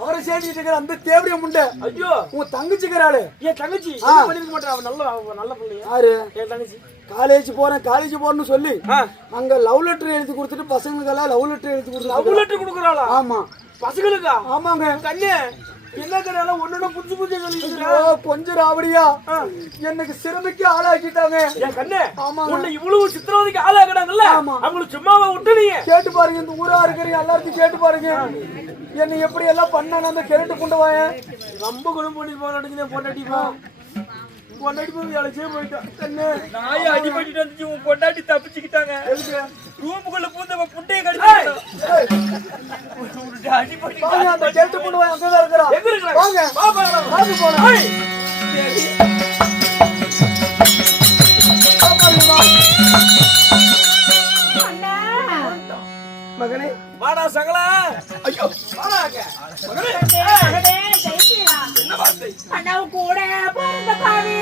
அவரை சேர்த்துக்கிட்டு இருக்கிற அந்த தேவடியா முண்டை. ஐயோ, உங்க தங்கச்சிக்கிறாளு. என் தங்கச்சி பண்ணிருக்க மாட்டா. அவ நல்ல பிள்ளையா? யாரு? என் தங்கச்சி. காலேஜ் போறேன்னு சொல்லி அங்க லவ் லெட்டர் எழுதி கொடுத்துட்டு பசங்களுக்கெல்லாம் லவ் லெட்டர் எழுதி கொடுத்து லவ் லெட்டர் கொடுக்குறாளா? ஆமா, பசங்களுக்கா? ஆமாங்க. கண்ணே, என்ன கண்ணால ஒண்ணு புடிச்சு சொல்லி கொஞ்சம் ராவடியா எனக்கு சிறுமிக்கு ஆளாக்கிட்டாங்க. என் கண்ணே, ஆமாங்க. உன்னை இவ்வளவு சித்திரவதைக்கு ஆளாக்குறாங்கல்ல, அவங்களுக்கு சும்மாவா விட்டுனீங்க? கேட்டு பாருங்க, இந்த ஊரா இருக்கிறீங்க எல்லாத்தையும் கேட்டு பாருங்க. என்ன எப்படி எல்லாம் பண்ணாங்க அந்த கிரட்டு கொண்டு வாங்க. ரொம்ப குணம் பண்ணி போராடுங்க. பொண்டாட்டி போய் வேலைச்சே போயிட்டான். கண்ணே, நாயை அடிபட்டு வந்துச்சு. உன் பொண்டாட்டி தப்பிச்சுக்கிட்டாங்க. ரூமுக்குள்ள பூந்த புட்டையை கடிச்சு அடிபட்டு அந்த கிரட்டு கொண்டு வாங்க. அங்கதான் இருக்கிறான். எங்க இருக்கிறாங்க? வாங்க மகனே, வாடா சகல. ஐயோ, வாடாங்க மகனே. என்ன வார்த்தை? அண்ணாவு கூட பிறந்த பாவி.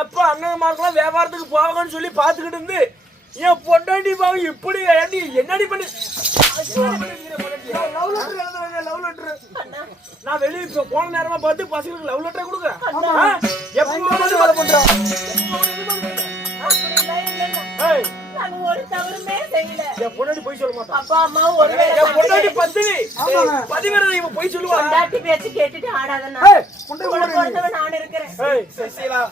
எப்ப அண்ணன்மார்க்கெல்லாம் வியாபாரத்துக்கு போவாங்கன்னு சொல்லி பாத்துக்கிட்டு இருந்து என் பொண்டாட்டி பாவம் இப்படி என்னடி பண்ணி லவ் லெட்டர் நான் வெளியே போன நேரமா பார்த்து பசங்களுக்கு லவ் லெட்டர் கொடுக்குறேன். ஒரு தவறுமே செய்யல. என் பொண்டாட்டி போய் சொல்ல மாட்டான். அப்பா அம்மா ஒரு என் பொண்டாட்டி பத்தினி பதிவிரதை இவன் போய் சொல்லுவான். பொண்டாட்டி பேச்சு கேட்டுட்டு ஆடாதன்னா நான் இருக்கிறேன். சசிலா,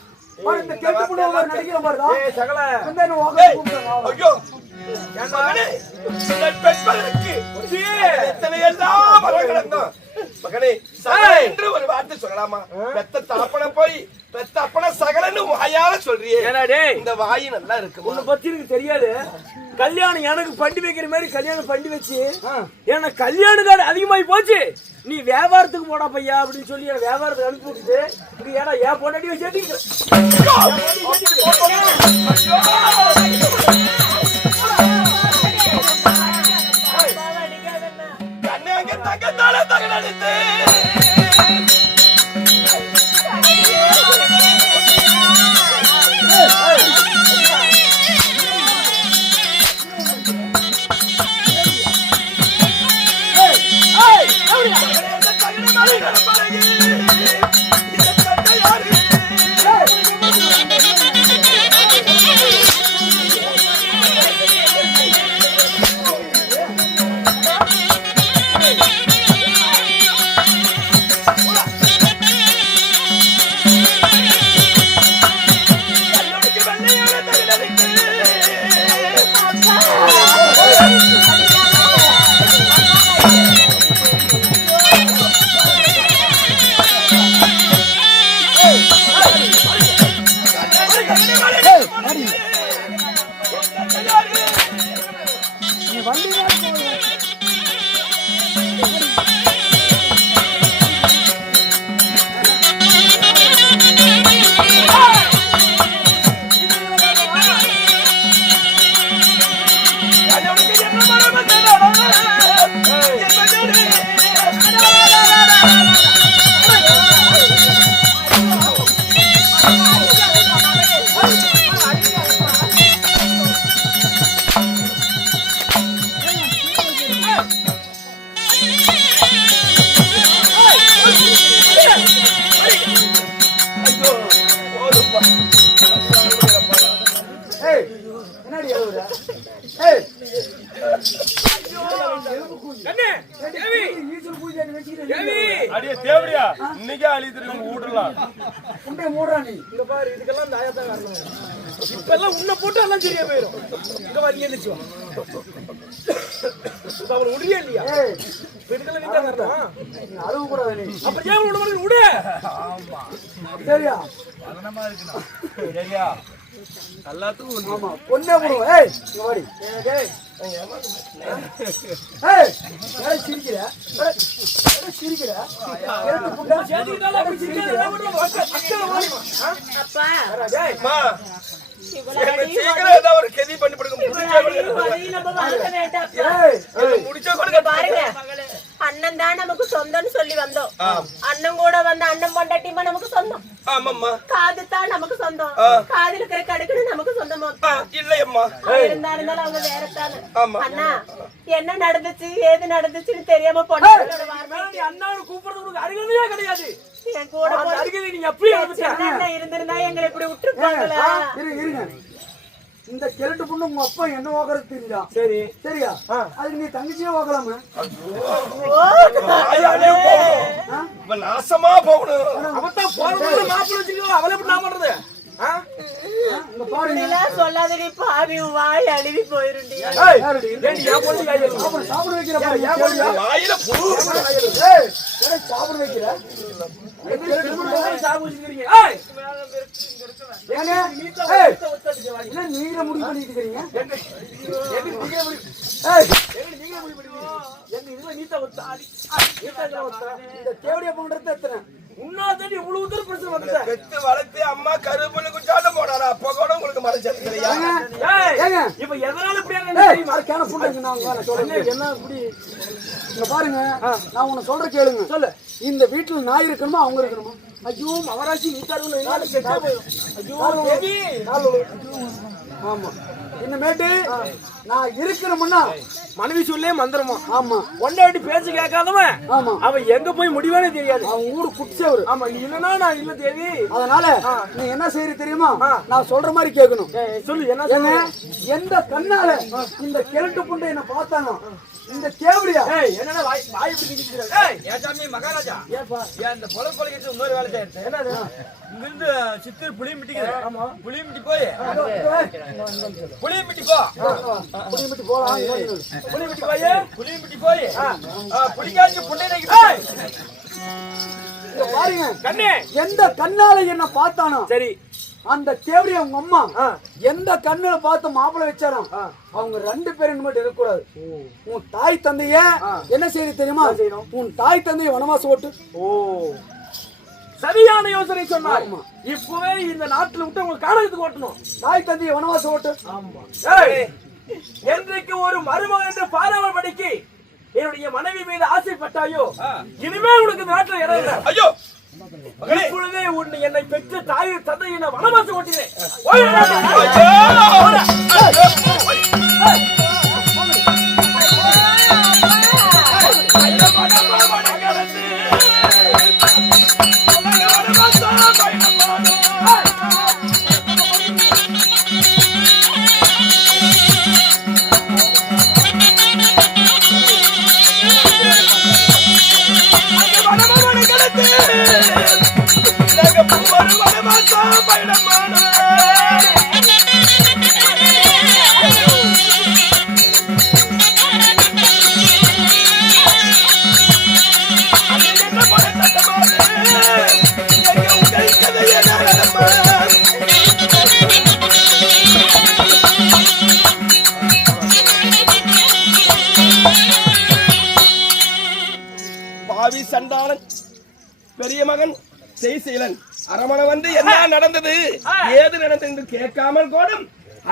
இந்த கேட்டு புள்ள நடிக்கிற மாதிரி தான். ஏய் சகல, இந்த என்ன வாங்க கூப்பிடுங்க. ஐயோ, என் மகனே, இந்த பெண்களுக்கு எத்தனை எல்லாம் வரங்களோ மகனே, சகல என்று ஒரு வார்த்தை சொல்லலாமா? பெத்த தாப்பன போய் பெத்த அப்பன சகலன்னு வாயால சொல்றியே. இந்த வாய் நல்லா இருக்கு. உன்னை பத்தி எனக்கு தெரியாது. கல்யாணம் எனக்கு பண்டி வைக்கிற மாதிரி கல்யாணம் பண்ணி வச்சு எனக்கு கல்யாணம் கார்டு அதிகமாகி போச்சு. நீ வியாபாரத்துக்கு போடா பையா அப்படின்னு சொல்லி என் வியாபாரத்துக்கு அனுப்பி விட்டுட்டு ஏன்னா என் பொண்டாட்டி வச்சு தங்கத்தால தகனடித்து அடியே தேவடியா இன்னைக்கே அழித்துட்டு ஊடலாம் உண்டே மூடுறா நீ இங்க பாரு இதுக்கெல்லாம் தாயத்தான் காரணம் இப்ப எல்லாம் உன்னை போட்டு எல்லாம் சரியா போயிடும் இங்க பாரு இங்க நிச்சு அவன் உடறியா இல்லையா இதுக்கெல்லாம் நீ தான் காரணம் நீ அழுவ கூடாது நீ அப்ப ஏன் விட மாதிரி விடு ஆமா சரியா பதனமா இருக்கணும் சரியா எல்லாத்துக்கும் ஆமா பொண்ணே போடுவோம் ஏய் இங்க வாடி ஏய் ஏய் சிரிக்கிற சிரிக்கிற எனக்கு புண்டா சேர்த்துக்கிட்டால அப்படி சிரிக்கிறா அப்பா அம்மா இவ்வளவு சீக்கிரம் ஏதாவது ஒரு கெதி பண்ணி கொடுங்க முடிச்ச கொடுங்க பாருங்க அண்ணன் தான் நமக்கு சொந்தம்னு சொல்லி வந்தோம் அண்ணன் கூட வந்த அண்ணன் பொண்டாட்டிமா நமக்கு சொந்தம் ஆமாம்மா காது தான் நமக்கு சொந்தம் காதுல இருக்கிற கடுக்குன்னு நமக்கு சொந்தமா இல்லையம்மா இருந்தாலும் அவங்க வேறத்தானு அண்ணா என்ன நடந்துச்சு ஏது நடந்துச்சுன்னு தெரியாம போன அண்ணாவை கூப்பிடுறது அருகதையே கிடையாது என் கூட நீங்க எப்படி அண்ணன் இருந்திருந்தா எங்களை இப்படி விட்டுருப்பாங்களா இருங்க இந்த கிழட்டு பொண்ணு உங்க அப்பா என்ன வாக்குறது தெரியுதா சரி சரியா அதுக்கு நீ தங்கச்சியே வாக்கலாமா நாசமா போகணும் அவத்தான் போறது மாப்பிள்ள வச்சுக்கோ அவளை எப்படி நான் பண்றது சொல்லாதடி பாவி வாய் அழுவி போயிருண்டி சாப்பிட வைக்கிற சாப்பிட வைக்கிற நீங்க முடிவு பண்ணிட்டு இருக்கீங்க தேவடியா பண்றது எத்தனை உன்னாதடி இவ்வளவு தூரம் பிரச்சனை வந்து பெத்து வளர்த்து அம்மா கருப்புன்னு குச்சாட்டம் போடாரா அப்ப கூட உங்களுக்கு மறைச்சது இல்லையா இப்ப எதனால என்ன இப்படி இங்க பாருங்க நான் உன்னை சொல்ற கேளுங்க சொல்லு இந்த வீட்டுல நாய் இருக்கணுமா அவங்க இருக்கணுமா ஐயோ மகராட்சி நீட்டாரு ஆமா இனிமேட்டு நான் இருக்கணும்னா மனைவி சொல்லே மந்திரமா ஆமா ஒன்னாடி பேச்சு கேட்காதவன் ஆமா அவன் எங்க போய் முடிவானே தெரியாது அவன் ஊரு குடிச்சவரு ஆமா நீ இல்லன்னா நான் இல்ல தேவி அதனால நீ என்ன செய்யற தெரியுமா நான் சொல்ற மாதிரி கேட்கணும் சொல்லு என்ன எந்த கண்ணால இந்த கிழட்டு புண்டை என்ன பார்த்தானோ இந்த கேவடியா என்னடா வாய் இப்படி நிக்குது ஏன் சாமி மகாராஜா ஏப்பா ஏன் இந்த பொல பொலக்கிட்டு இன்னொரு வேலை செய்யறது என்னது இங்கிருந்து சித்தூர் புளியம்பிட்டிக்குது ஆமா புளியம்பிட்டி போய் புளியம்பிட்டி போ புளியம்பிட்டி போலாம் புளியம்பிட்டி போய் புளிக்காஞ்சி புண்டை பாருங்க கண்ணே எந்த கண்ணால என்ன பார்த்தானோ சரி அந்த தேவடி அவங்க அம்மா எந்த கண்ணுல பார்த்து மாப்பிள்ளை வச்சாரோ அவங்க ரெண்டு பேரும் மட்டும் இருக்கக்கூடாது உன் தாய் தந்தைய என்ன செய்ய தெரியுமா உன் தாய் தந்தைய வனவாசம் ஓட்டு சரியான யோசனை சொன்னார் இப்பவே இந்த நாட்டுல விட்டு உங்க காலத்துக்கு ஓட்டணும் தாய் தந்தைய வனவாசம் ஓட்டு என்றைக்கு ஒரு மருமகன் என்று பாராமல் படிக்கு என்னுடைய மனைவி மீது ஆசைப்பட்டாயோ இனிமே உனக்கு நாட்டில் இடம் இல்லை ஐயோ இப்பொழுதே உன்னை என்னை பெற்ற தாய் தந்தை என்ன வனவாசம் ஓட்டினேன் பாவி சண்டாளன் பெரிய மகன் செய்சீலன் அரமணை வந்து என்ன நடந்தது ஏது நடந்தது என்று கேட்காமல் கோடும்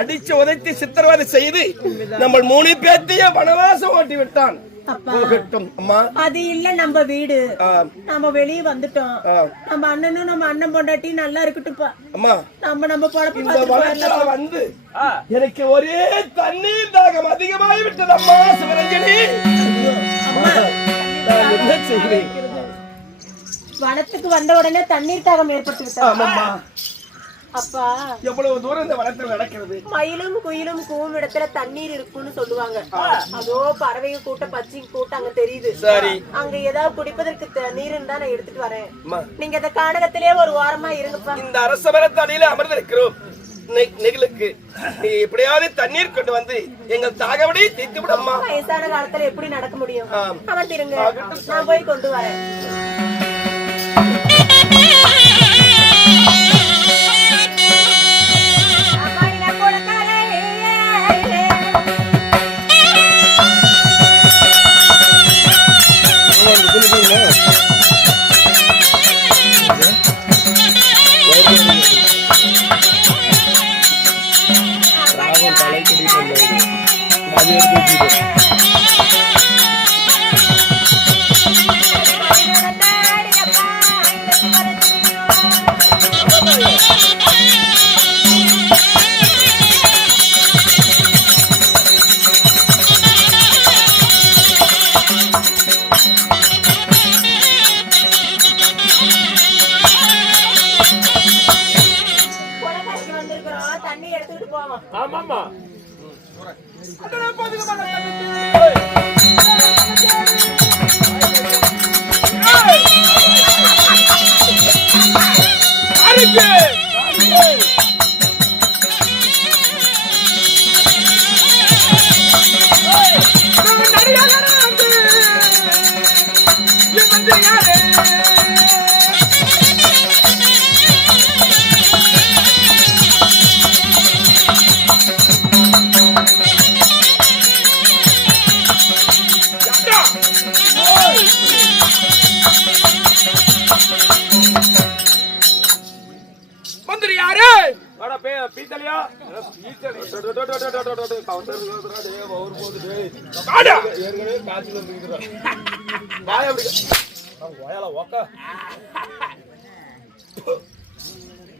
அடிச்சு உதைத்து சித்திரவதை செய்து நம்ம 3 பேத்தையும் வனவாசம் ஓட்டி விட்டான். அம்மா அது இல்ல நம்ம வீடு, நம்ம வெளியே வந்துட்டோம். நம்ம அண்ணனும் நம்ம அண்ணன் பொண்டாட்டி நல்லா இருக்கட்டும்ப்பா. அம்மா நம்ம பொழப்பு இந்த வனத்துல வந்து எனக்கு ஒரே தண்ணீர் தாகம் அதிகமாகி விட்டது அம்மா சிவரஞ்சனி. என்ன செய்வேன்? வனத்துக்கு வந்த உடனே தண்ணீர் தாகம் ஏற்பட்டு விட்டது. அப்பா எவ்வளவு தூரம் இந்த வனத்தில் நடக்கிறது? மயிலும் குயிலும் கூவும் இடத்துல தண்ணீர் இருக்குன்னு சொல்லுவாங்க. அதோ பறவைங்க கூட்டம் பச்சிங்க கூட்டம் அங்க தெரியுது. சரி, அங்க ஏதாவது குடிப்பதற்கு நீர் இருந்தா நான் எடுத்துட்டு வரேன். நீங்க இந்த கானகத்திலே ஒரு வாரமா இருங்கப்பா. இந்த அரச மரத்தடியில அமர்ந்திருக்கிறோம். நெகிழுக்கு எப்படியாவது தண்ணீர் கொண்டு வந்து எங்கள் தாகவடி தீர்த்து விடம்மா. வயசான காலத்துல எப்படி நடக்க முடியும்? அமர்ந்திருங்க, நான் போய் கொண்டு வரேன்.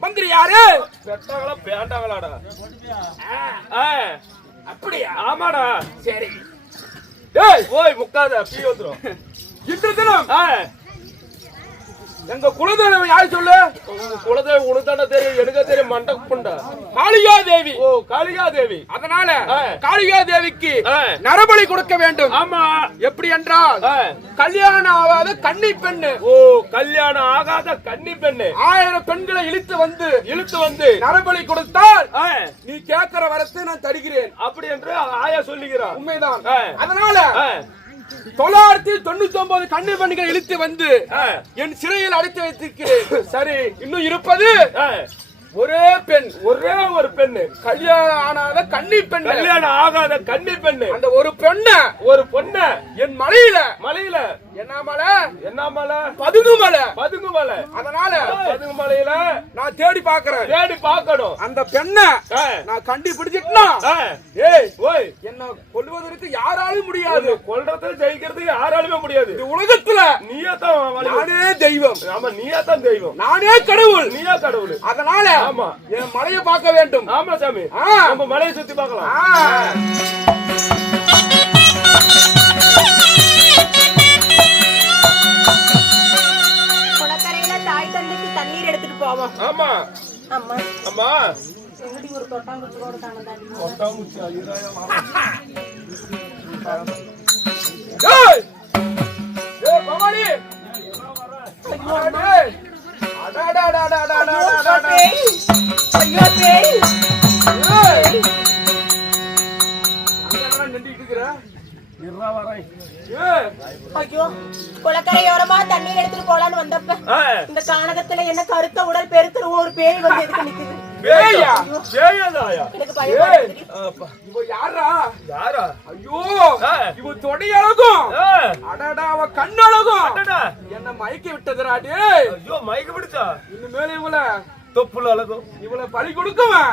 மந்திரி யாரு? பெட்டாங்களா பேண்டாங்களாடா? அப்படியா? ஆமாடா. சரி, டேய் போய் முக்காத பீ வந்துரும். இன்று தினம் எங்க குலதெய்வம் யாரு சொல்லு? குலதெய்வம் உனதான தெரியும், எனக்கு தெரியும். மண்டபுண்டா காளிகா தேவி. ஓ, காளிகா தேவி. அதனால காளிகா தேவிக்கு நரபலி கொடுக்க வேண்டும். ஆமா. எப்படி என்றால் கல்யாணம் ஆகாத கன்னி பெண்ணு. ஓ, கல்யாணம் ஆகாத கன்னி பெண்ணு 1000 பெண்களை இழுத்து வந்து நரபலி கொடுத்தால் நீ கேட்கிற வரத்தை நான் தருகிறேன் அப்படி என்று ஆயா சொல்லுகிறார். உண்மைதான். அதனால 999 கன்னி பெண்களை இழுத்து வந்து என் சிறையில் அடைத்து வைத்திருக்கிறேன். சரி, இன்னும் இருப்பது ஒரே பெண், ஒரே ஒரு பெண்ணு. கல்யாணம் ஆகாத கன்னி பெண். கல்யாணம் ஆகாத கன்னி பெண்ணு. அந்த ஒரு பொண்ண என் மலையில என்ன மலை? பதுங்கு மலை. அதனால பதுங்கு மலையில நான் தேடி பார்க்கணும். அந்த பெண்ணை நான் கண்டுபிடிச்சிட்டா என்ன கொல்வதற்கு யாராலும் முடியாது. கொல்றது ஜெயிக்கிறதுக்கு யாராலுமே முடியாது. இந்த உலகத்துல நீயே தான். நானே தெய்வம். ஆமா, நீயே தான் தெய்வம். நானே கடவுள். நீயே கடவுள். அதனால ஆமா, என் மலையை பார்க்க வேண்டும். ஆமா சாமி, நம்ம மலையை சுத்தி பார்க்கலாம். குளக்கரையில தாய் தந்தைக்கு தண்ணீர் எடுத்துட்டு போவோம். ஆமா அம்மா அம்மா, எங்கடி ஒரு தொட்டாங்குச்சி கூட தானே. ஏய் ஏய் பவானி, குளக்கரையோரமா தண்ணீர் எடுத்துட்டு போலான்னு வந்தப்ப இந்த கானகத்துல என்ன கருத்த உடல் பெருக்கிற ஒரு பேய் வந்து எதுக்கு நிக்குது? பேயா பேயதாயா எனக்கு பயமா இருக்குது. இவ யாரா? யாரா? ஐயோ இவ தொடை அழகும் அடடா அவ கண்ணழகும் என்ன மயக்கி விட்டதுடா டேய். ஐயோ மயக்க பிடிச்சா இனிமேல் இவள தொப்புல அழகும் இவள பலி கொடுக்குவன்.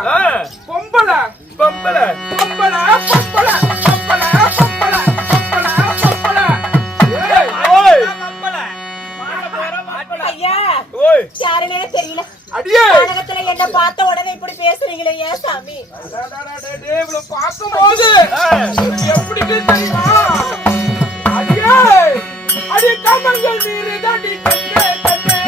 பொம்பளை பொம்பளை பொம்பளை பொம்பளை பொம்பளை பொம்பளை பொம்பளை பொம்பளை. ஐயா ஓய் யாருனே தெரியல. அடியே நாடகத்துல என்ன பார்த்த உடனே இப்படி பேசுறீங்களே ஏன் சாமி? டேய் இவள பாக்கும்போது எப்படி தெரியுமா? அடியே அடி கமங்கள் நீரு தாண்டி கண்ணே கண்ணே.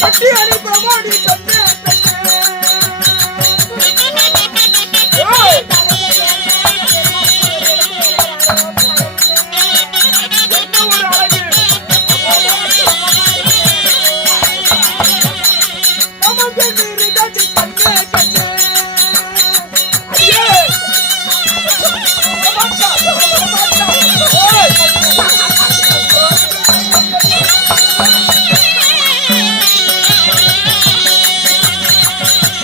கட்டி அடி பிரமாடி கண்ணே கண்ணே. ஏய் என்ன ஒரு அழகு. கமங்கள் நீரு தாண்டி கண்ணே கண்ணே. அடியே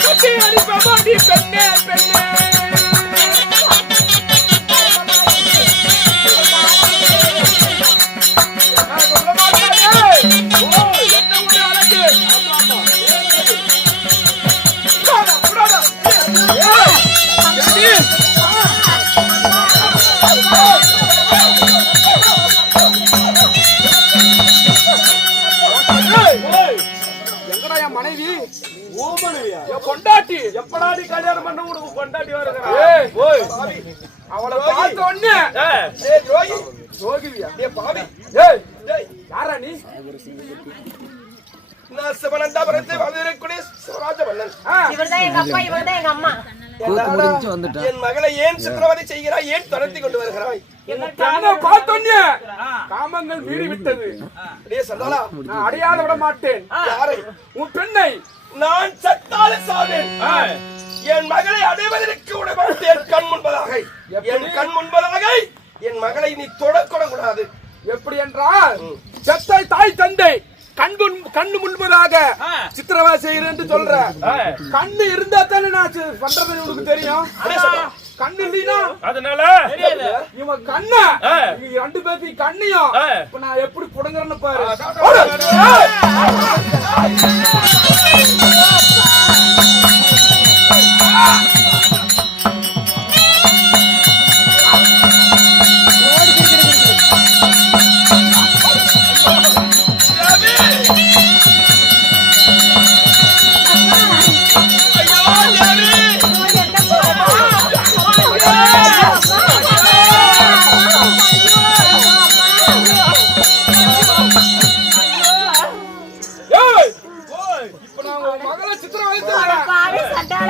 கட்டி அடி பிரமாடி பெண்ணே பெண்ணே. நான் சொல்ல மாட்டேன். ஓ என்ன ஒரு அழகு. புடாதா, புடாதா. ஏய், ஏடி. ஏய், எங்கடா என் மனைவி? ஓமனையா என் பொண்டாட்டி. எப்படா நீ கல்யாணம் பண்ண உனக்கு கொண்டாடி வருகிறா? ஏய், ஓய் அவளை பார்த்த உடனே ஏய் ரோகி யோகிவியா? டேய் பாவி ஏய் டேய் யாரா நீ? நான் சிவனந்தாபுரத்தை வாழ்ந்திருக்கக்கூடிய சிவராஜ மன்னன். இவர்தான் எங்க அப்பா, இவர்தான் எங்க அம்மா. என் மகளை ஏன் சித்திரவதை செய்கிறாய்? ஏன் துரத்தி கொண்டு வருகிறாய்? என்ன பார்த்த உடனே காமங்கள் மீறி விட்டது. டேய் சந்தாலா நான் அடையாள விட மாட்டேன். யாரை? உன் பெண்ணை நான் சத்தாலும் சாவேன். என் மகளை அடைவதற்கு விட மாட்டேன். கண் முன்பதாக என் கண் முன்பதாக என் மகளை நீ தொடக்கூட கூடாது. எப்படி என்றால் செத்தாய் தாய் தந்தை கண்ணு முன்பதாக சித்திரவா செய்கிறேன் என்று சொல்ற. கண்ணு இருந்தா தானே நான் பண்றது உனக்கு தெரியும். கண்ணு இல்லைன்னா அதனால இவன் கண்ண ரெண்டு பேர்த்தையும் கண்ணையும் இப்ப நான் எப்படி புடுங்கறேன்னு பாரு.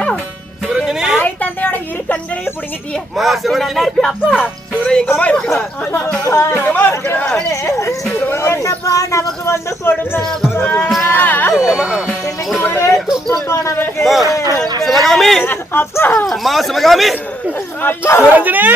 தாய் தந்தையோட இரு கண்களையும் புடுங்கிட்டியே. மா, சிவனே. நல்லா இருப்பியா அப்பா? சிவரே எங்கம்மா இருக்கடா? எங்கம்மா இருக்கடா? என்னப்பா நமக்கு வந்து கொடுமை அப்பா. இன்னைக்கு ஒரே துன்பப்பா நமக்கு. சிவகாமி அப்பா அம்மா சிவகாமி சிவரஞ்சனி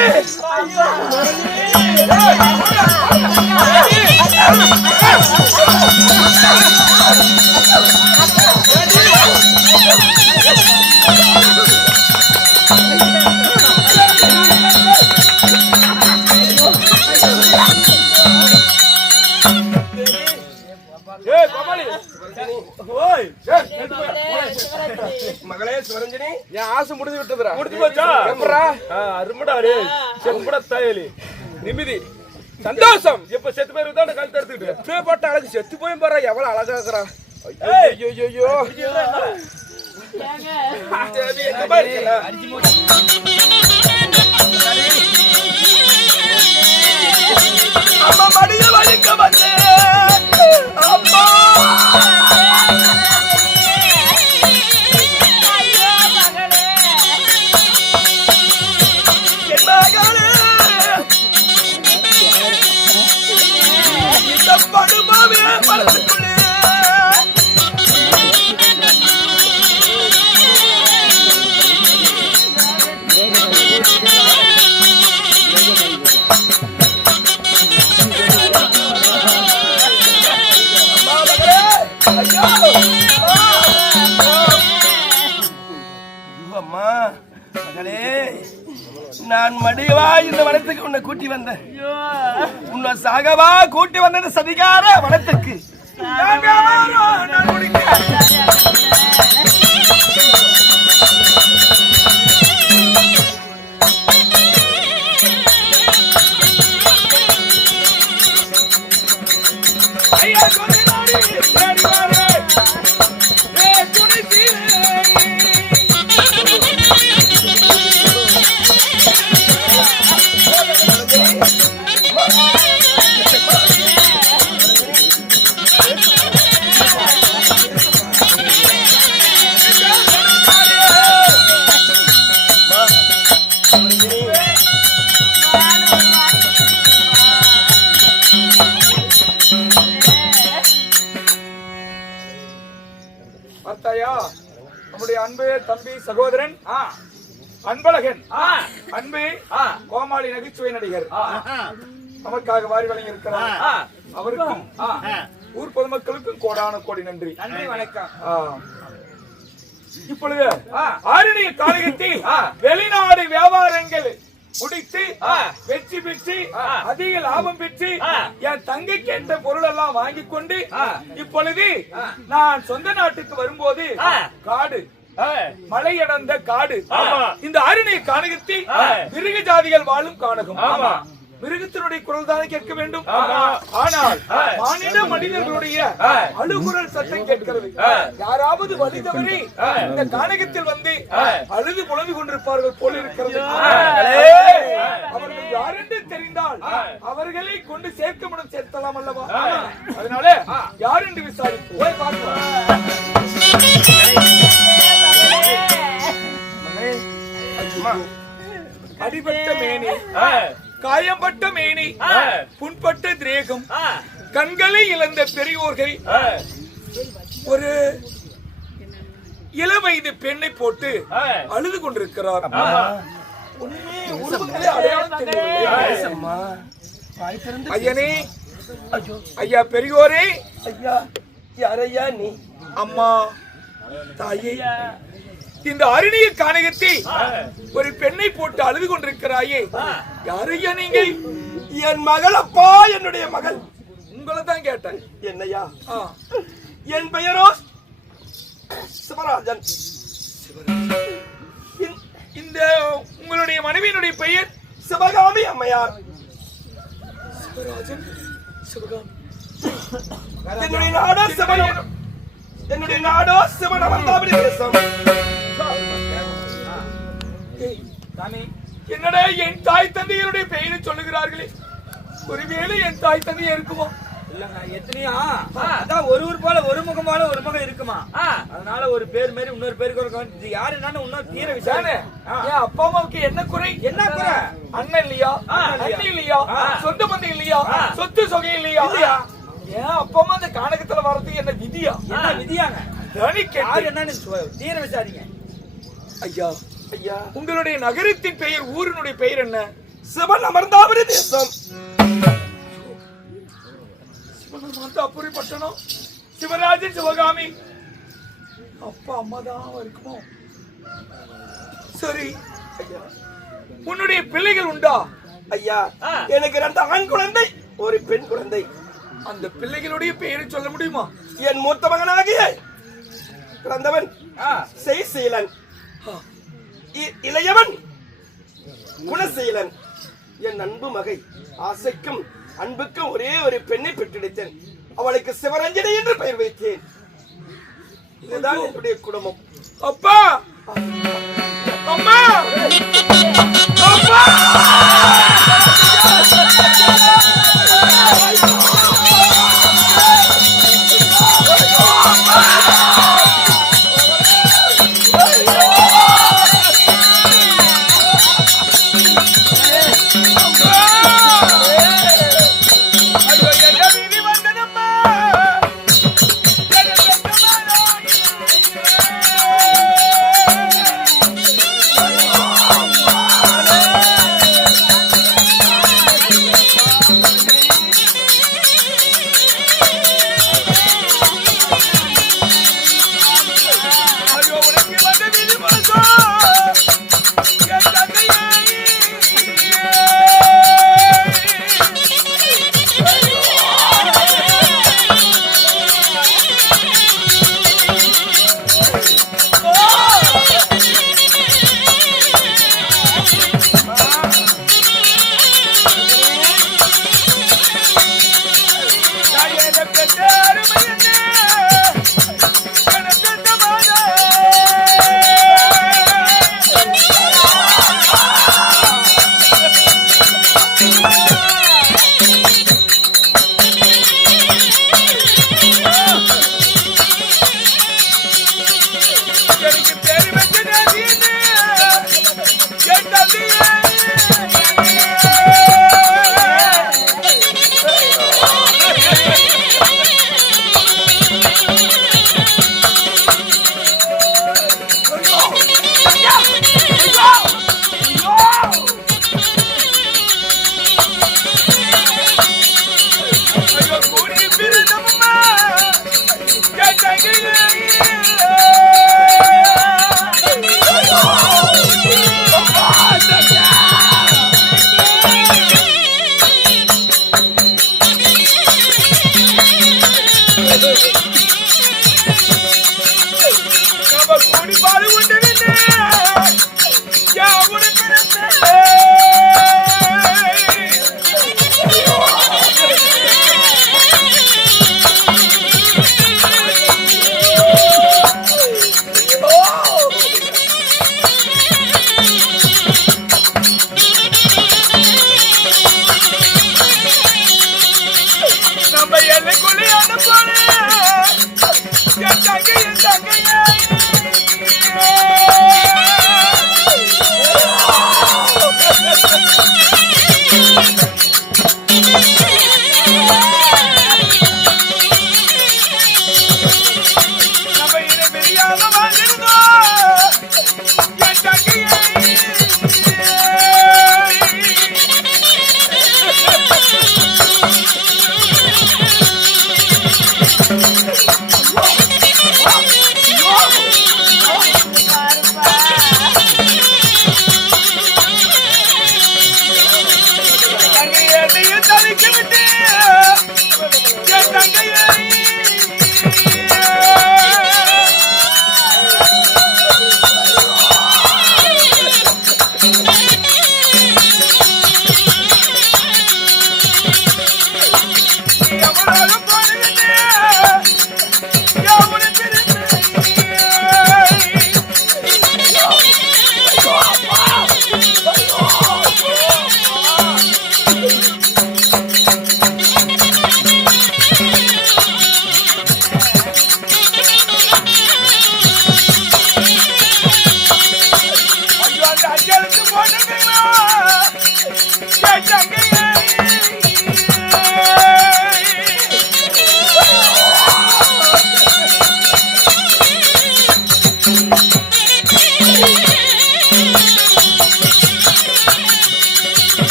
மகளே சிவரஞ்சனி என் ஆசை முடிஞ்சு விட்டதுடா. முடிஞ்சு போச்சா? எப்படா? அருமடாரு செம்பட தாயலி நிம்மதி சந்தோஷம். இப்ப செத்து பேரு தான் கழுத்து எடுத்துக்கிட்டு எப்பே போட்ட அழகு செத்து போய் பாரு எவ்வளவு அழகா இருக்கிறா. ஏய். ஐயோ ஐயோ தேவி எங்கம்மா இருக்கல? அம்மா மடிய வலிக்க வந்து அம்மா என் மகளே இந்த படுமாவே மனசுக்குள்ளே அம்மா மகளே, நான் மடிவா இந்த வனத்துக்கு உன்னை கூட்டி வந்தேன். உன்னை சாகவா கூட்டி வந்தது சதிகார வனத்துக்கு. நான் முடிக்க நம்முடைய அன்பு தம்பி சகோதரன் அன்பழகன், அன்பு கோமாளி நகைச்சுவை நடிகர் நமக்காக வாரி வழங்கி இருக்கிறார். அவருக்கும் ஊர் பொதுமக்களுக்கும் கோடான கோடி நன்றி. நன்றி, வணக்கம். இப்பொழுது ஆரணிய காலகத்தில் வெளிநாடு வியாபாரங்கள் முடித்து வெற்றி பெற்று அதிக லாபம் பெற்று என் தங்கைக்கு என்ற பொருள் எல்லாம் வாங்கி கொண்டு இப்பொழுது நான் சொந்த நாட்டுக்கு வரும்போது காடு மலையடர்ந்த காடு இந்த ஆரணிய கானகத்தில் மிருக ஜாதிகள் வாழும் கானகம். மிருகத்தினுடைய குரல் தானே கேட்க வேண்டும். ஆனால் மாநில மனிதர்களுடைய அழுகுரல் சத்தம் கேட்கிறது. யாராவது வலிதவரை இந்த கானகத்தில் வந்து அழுது புலம்பி கொண்டிருப்பார்கள் போல இருக்கிறது. அவர்கள் யாரென்று தெரிந்தால் அவர்களை கொண்டு சேர்க்க முடியும், சேர்த்தலாம் அல்லவா? அதனால யார் என்று விசாரித்து போய் பார்க்கலாம். அடிபட்ட மேனி, காயம்பட்ட மேனி, புண்பட்ட திரேகம், கண்களை இழந்த பெரியோர்கள் ஒரு இளவயது பெண்ணை போட்டு அழுது கொண்டிருக்கிறார். ஐயனே, ஐயா பெரியோரே, ஐயா யாரையா நீ? அம்மா தாயே, இந்த அருணிய கானகத்தில் ஒரு பெண்ணை போட்டு அழுது கொண்டிருக்கிறாயே, யாரையா நீங்கள்? என் மகள் அப்பா, என்னுடைய மகள். உங்களை தான் கேட்டேன். என்னையா? என் பெயரோ சிவராஜன். இந்த உங்களுடைய மனைவியினுடைய பெயர் சிவகாமி அம்மையார். சிவராஜன், சிவகாமி. என்னுடைய நாடோ சிவனம், என்னுடைய நாடோ சிவனமர்ந்தாபுரி தேசம். என்னடா என் தாய் தந்தையருடைய பெயரை சொல்லுகிறார்களே, ஒருவேளை என் தாய் தந்தையா இருக்குமா? இல்லங்க, எத்தனையோ அதான் ஒரு ஊர் போல ஒரு முகம் போல ஒரு முகம் இருக்குமா. அதனால ஒரு பேர் மாதிரி இன்னொரு பேருக்கு யாரு என்னன்னு இன்னொரு தீர விசாரணை. என் அப்பா அம்மாவுக்கு என்ன குறை? என்ன குறை? அண்ணன் இல்லையா, அண்ணி இல்லையா, சொந்த பந்தம் இல்லையா, சொத்து சொகை இல்லையா? ஏன் அப்பா அம்மா அந்த கானகத்துல வர்றதுக்கு என்ன விதியா? என்ன விதியாங்க? யாரு என்னன்னு தீர விசாரிங்க. ஐயா, ஐயா, உங்களுடைய நகரத்தின் பெயர், ஊரினுடைய பெயர் என்ன? சிவனமர்ந்தாபுரி தேசம். சிவனமர்ந்தாபுரி பட்டணம். சிவராஜன், சிவகாமி அப்பா அம்மா தான் இருக்குமோ? சரி, உன்னுடைய பிள்ளைகள் உண்டா? ஐயா, எனக்கு 2 ஆண் குழந்தை, ஒரு பெண் குழந்தை. அந்த பிள்ளைகளுடைய பெயரை சொல்ல முடியுமா? என் மூத்த மகனாகிய பிறந்தவன் செய்சீலன், இளையவன் குணசீலன். என் அன்பு மகை ஆசைக்கும் அன்புக்கும் ஒரே ஒரு பெண்ணை பெற்றெடுத்தேன். அவளுக்கு சிவரஞ்சனி என்று பெயர் வைத்தேன். இதுதான் என்னுடைய குடும்பம். அப்பா, அம்மா, அப்பா.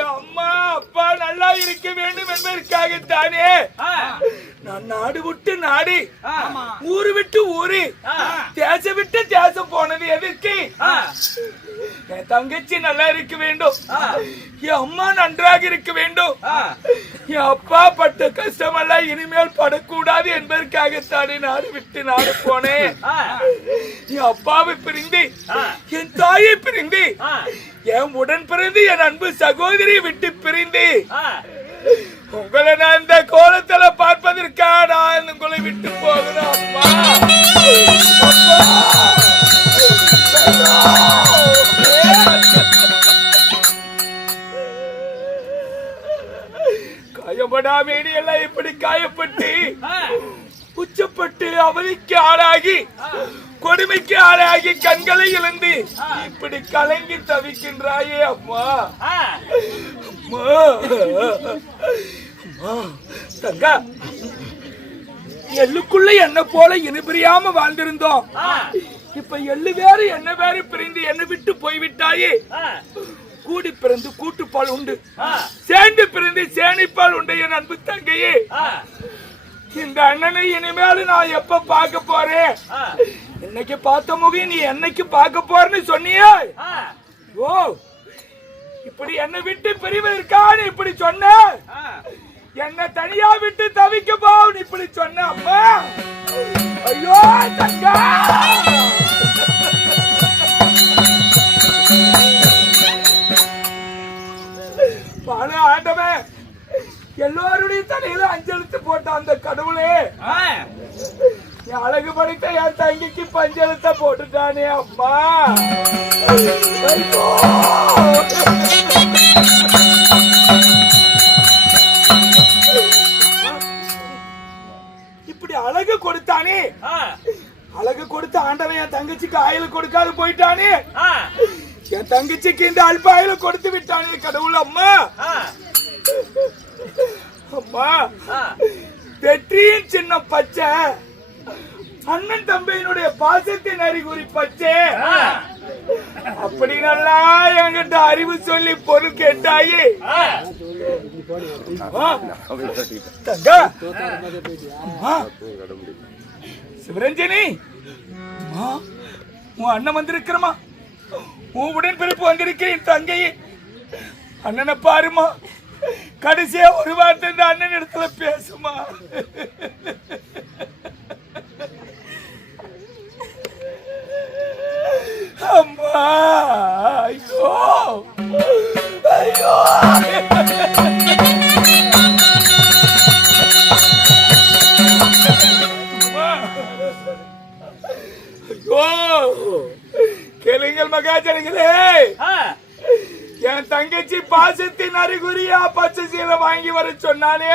என் அம்மா அப்பா நல்லா இருக்க வேண்டும் என்பதற்காகத்தானே நான் நாடு விட்டு நாடு, ஊரு விட்டு ஊரு, தேசம் விட்டு தேசம் போனது எதற்கு? என் தங்கச்சி நல்லா இருக்க வேண்டும், என் அம்மா நன்றாக இருக்க வேண்டும், என் அப்பா பட்ட கஷ்டமெல்லாம் இனிமேல் படக்கூடாது என்பதற்காகத்தானே நாடு விட்டு நாடு போனேன். என் அப்பாவை பிரிந்து, என் தாயை பிரிந்து, என் உடன் பிறந்து என் அன்பு சகோதரியை விட்டு பிரிந்து உங்களை நான் இந்த கோலத்துல பார்ப்பதற்காக நான் உங்களை விட்டு போகிறேன். அம்மா காயப்படாமேடி எல்லாம் இப்படி காயப்பட்டு உச்சப்பட்டு அவதிக்கு ஆளாகி கொடுமைக்கு ஆளாகி கண்களை இழந்து இப்படி கலங்கி தவிக்கின்றாயே அம்மா. தங்கா, எள்ளுக்குள்ள என்ன போல இனி பிரியாம வாழ்ந்திருந்தோம். இப்ப எள்ளு வேறு என்ன வேறு பிரிந்து என்ன விட்டு போய்விட்டாயே. கூடி பிறந்து கூட்டுப்பால் உண்டு, சேர்ந்து பிறந்து சேனிப்பால் உண்டு. என் அன்பு தங்கையே, இந்த அண்ணனை இனிமேல் நான் எப்ப பார்க்க போறேன்? இன்னைக்கு பார்த்த முகம் நீ என்னைக்கு பார்க்க போறன்னு சொன்னியே. ஓ, இப்படி என்னை விட்டு பிரிவதற்கான இப்படி சொன்ன, என்ன தனியா விட்டு தவிக்க போன்னு இப்படி சொன்ன அம்மா. ஐயோ தங்கா, பல ஆண்டவன் எல்லோருடைய தலையில அஞ்செழுத்து போட்ட அந்த கடவுளே, என் அழகு படைத்த என் தங்கிக்கு பஞ்செழுத்த போட்டுட்டானே அம்மா. இப்படி அழகு கொடுத்தானே, அழகு கொடுத்த ஆண்டவன் என் தங்கச்சிக்கு ஆயுள் கொடுக்காது போயிட்டானே. என் தங்கச்சிக்கு இந்த அல்ப ஆயுள் கொடுத்து விட்டானே கடவுள். அம்மா அம்மா, வெற்றியின் சின்ன பச்சை, அண்ணன் தம்பியினுடைய பாசத்தின் அறிகுறி பச்சை. அப்படி நல்லா என்கிட்ட அறிவு சொல்லி பொருள் கேட்டாயே. தங்கா, சிவரஞ்சனி, உன் அண்ணன் வந்திருக்கிறமா, உன் உடன் பிறப்பு வந்திருக்கிறேன் தங்கையே. அண்ணனை பாருமா, கடைசியா ஒரு வார்த்தை இந்த அண்ணன் இடத்துல பேசுமா. அம்மா, ஐயோ ஐயோ, ஐயோ, கேளுங்கள் மகாஜனங்களே, என் தங்கச்சி பாசத்தின் அறிகுறியா பச்சை சீலை வாங்கி வர சொன்னானே.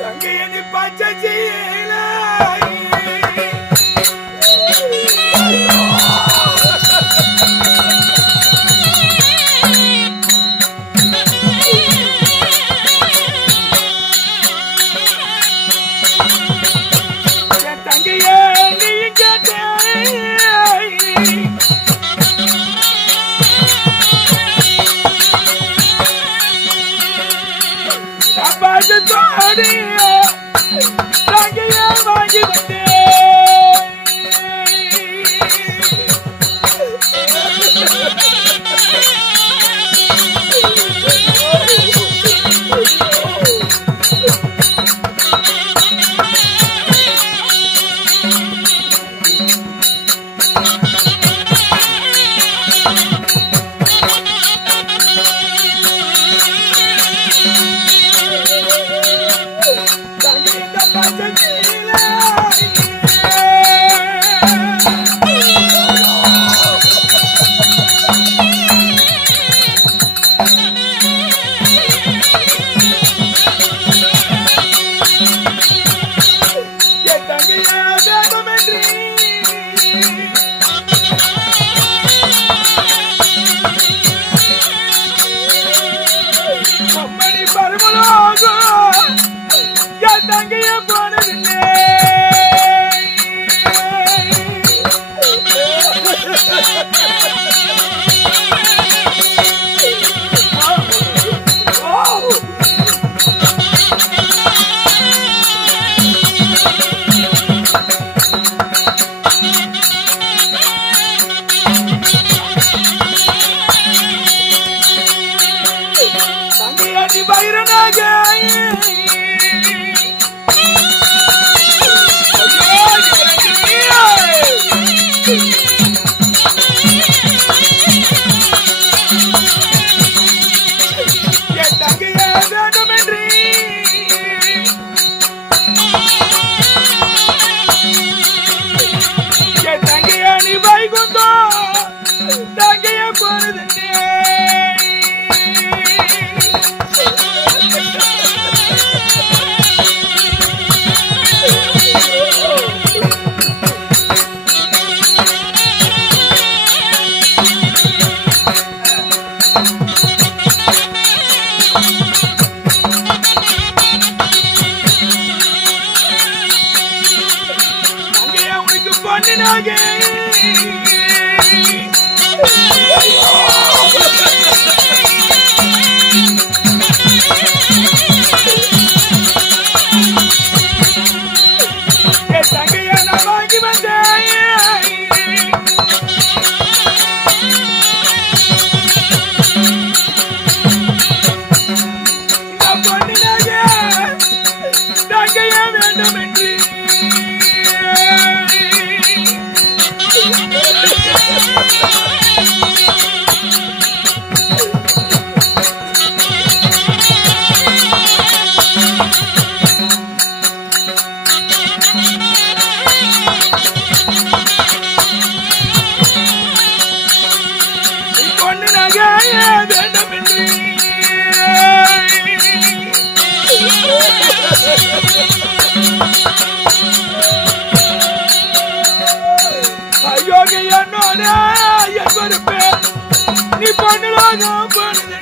தங்கையனி பச்சை சீலை வாங்கி வந்தேன். போனாலும் என் தங்கைய போனதில்லை. தங்கையாடி பயிரனாக என் தங்கைய வேண்டுமென்று என் தங்கையாடி வைகுந்தோ தங்கைய போனதில்லை. தங்கையா உனக்கு பொண்ணுனாக என் தங்கையா நான் வாங்கி வந்தேன். இந்த பொண்ணுனாக தங்கையா வேண்டும் என்று பொண்ணுனாக வேண்டும் என்று ஐயோக என்னோட என் பொறுப்பு நீ பொண்ணுலாக போனதில்லை.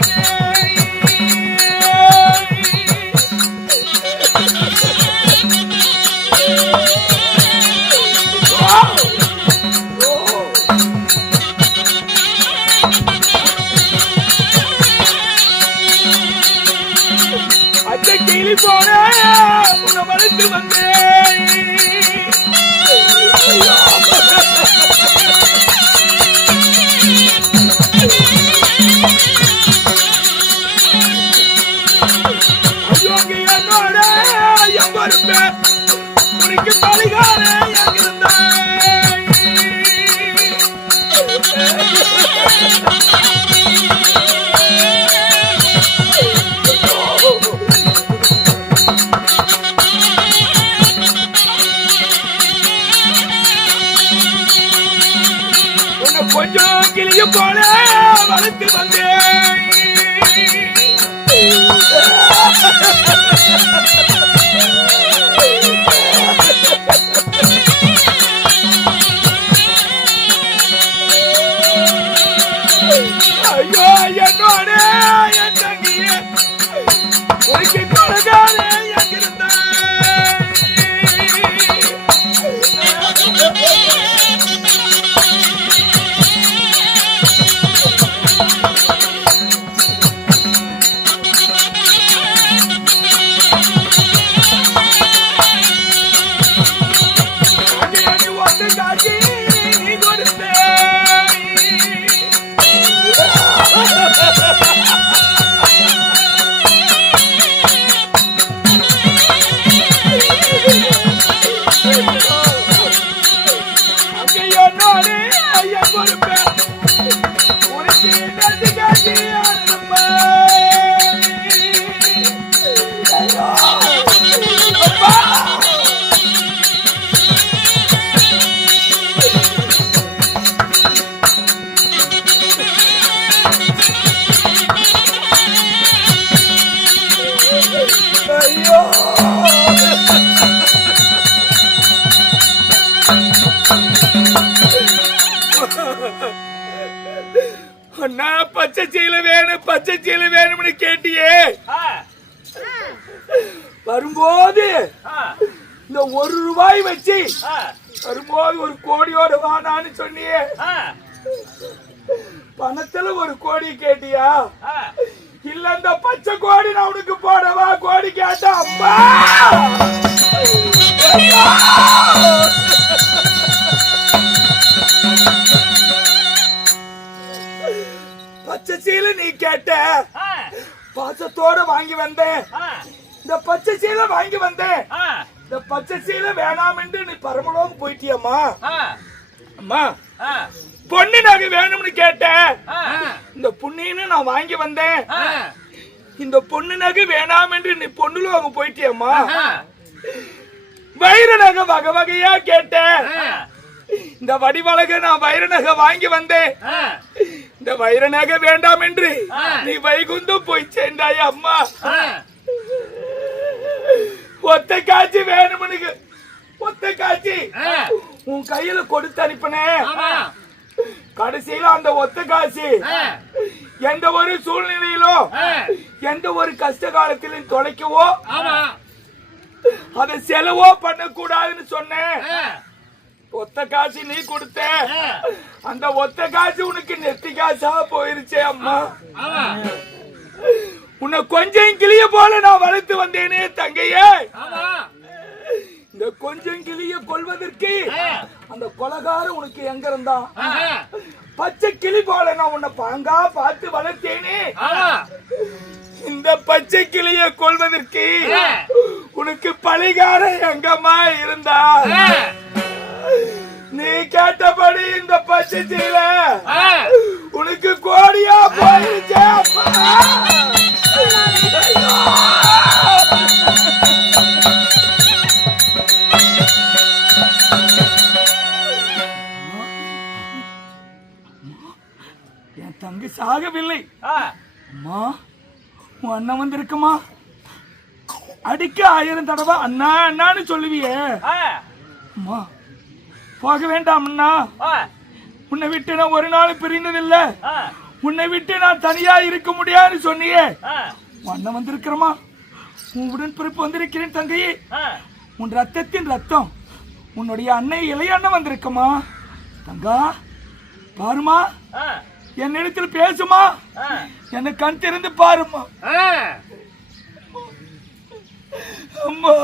அச்சை கிளி போன உன்னை வளர்த்து வந்தேன். ஐயோங்க என்னோட என் பொறுப்பு உனக்கு பலிகார எங்கிருந்தேன். உன்னை கொஞ்சம் கிளிய போல வளர்த்து வந்தேன். ஐயோ என்னோட என் தங்கிய உனக்கு கொலகார எங்கிருந்தேன். காட்சி நீ கொடுத்தேன். அங்கே என்னோடு ஐயா பொறுப்பேன் உனக்கு நன்றி காட்சி அண்ணா பச்சை சீலை வேணும் பச்சை சீலை வேணும்னு கேட்டியே வரும்போது இந்த 1 ரூபாய் வச்சு வரும்போது 1 கோடியோட வானான்னு சொன்னியே, பணத்துல 1 கோடி கேட்டியா? இல்ல இந்த பச்சை கோடி நான் உனக்கு போடவா கோடி கேட்ட? அம்மா பச்சை சீலை நீ கேட்ட, பாசத்தோட வாங்கி வந்தேன். இந்த பச்சை சீலை வாங்கி வந்தேன். இந்த பச்சை சீலை வேணாம் என்று நீ பரமலோகம் போயிட்டியம்மா. அம்மா பொண்ணு நகை வேணும்னு கேட்டேன். இந்த பொண்ணின்னு நான் வாங்கி வந்தேன். இந்த பொண்ணு நகை வேணாம் என்று நீ பொண்ணுலோகம் போயிட்டியம்மா. வைர நகை வகை வகையா கேட்டேன். இந்த வடிவழக நான் வைர நகை வாங்கி வந்தேன். இந்த வைர நகை வேண்டாம் என்று நீ வைகுந்தம் போய் சேர்ந்தாய் அம்மா. ஒத்த காட்சி வேணும்னு ஒத்த காட்சி உன் கையில கொடுத்து அனுப்பினே. கடைசியில அந்த ஒத்த காட்சி எந்த ஒரு சூழ்நிலையிலும் எந்த ஒரு கஷ்ட காலத்திலும் தொலைக்கவோ அதை செலவோ பண்ணக்கூடாதுன்னு சொன்னேன். ஒத்த காசு நீ கொடுத்த, அந்த ஒத்த காசு உனக்கு நெத்தி காசா போயிருச்சே அம்மா. உன்னை கொஞ்சம் கிளிய போல நான் வளர்த்து வந்தேனே தங்கையே. இந்த கொஞ்சம் கிளிய கொள்வதற்கு அந்த கொலகார உனக்கு எங்க இருந்தான்? பச்சை கிளி போல நான் உன்னை பாங்கா பார்த்து வளர்த்தேனே. இந்த பச்சை கிளிய கொள்வதற்கு உனக்கு பழிகார எங்கம்மா இருந்தா? நீ கேட்டபடி இந்த பச்சை சீலை உனக்கு கோடியா போயிருச்சே அம்மா. என் தங்கி சாகவில்லை அம்மா. உன் அண்ணன் வந்திருக்குமா? அடிக்க 1000 தடவை அண்ணா அண்ணான்னு சொல்லுவியே அம்மா. போக வேண்டாம் அண்ணா. உன்னை விட்டு நான் ஒரு நாள் பிரிந்ததில்ல. உன்னை விட்டு நான் தனியா இருக்க முடியாது சொன்னியே. உன் அண்ணன் வந்திருக்கிறமா? உன் உடன்பிறப்பு வந்திருக்கிறேன் தங்கையே. உன் ரத்தத்தின் ரத்தம் உன்னுடைய அன்னை இளைய அண்ணன் வந்திருக்கமா? தங்கா பாருமா, என்னிடத்தில் பேசுமா, என்னை கண் திறந்து பாருமா. அம்மா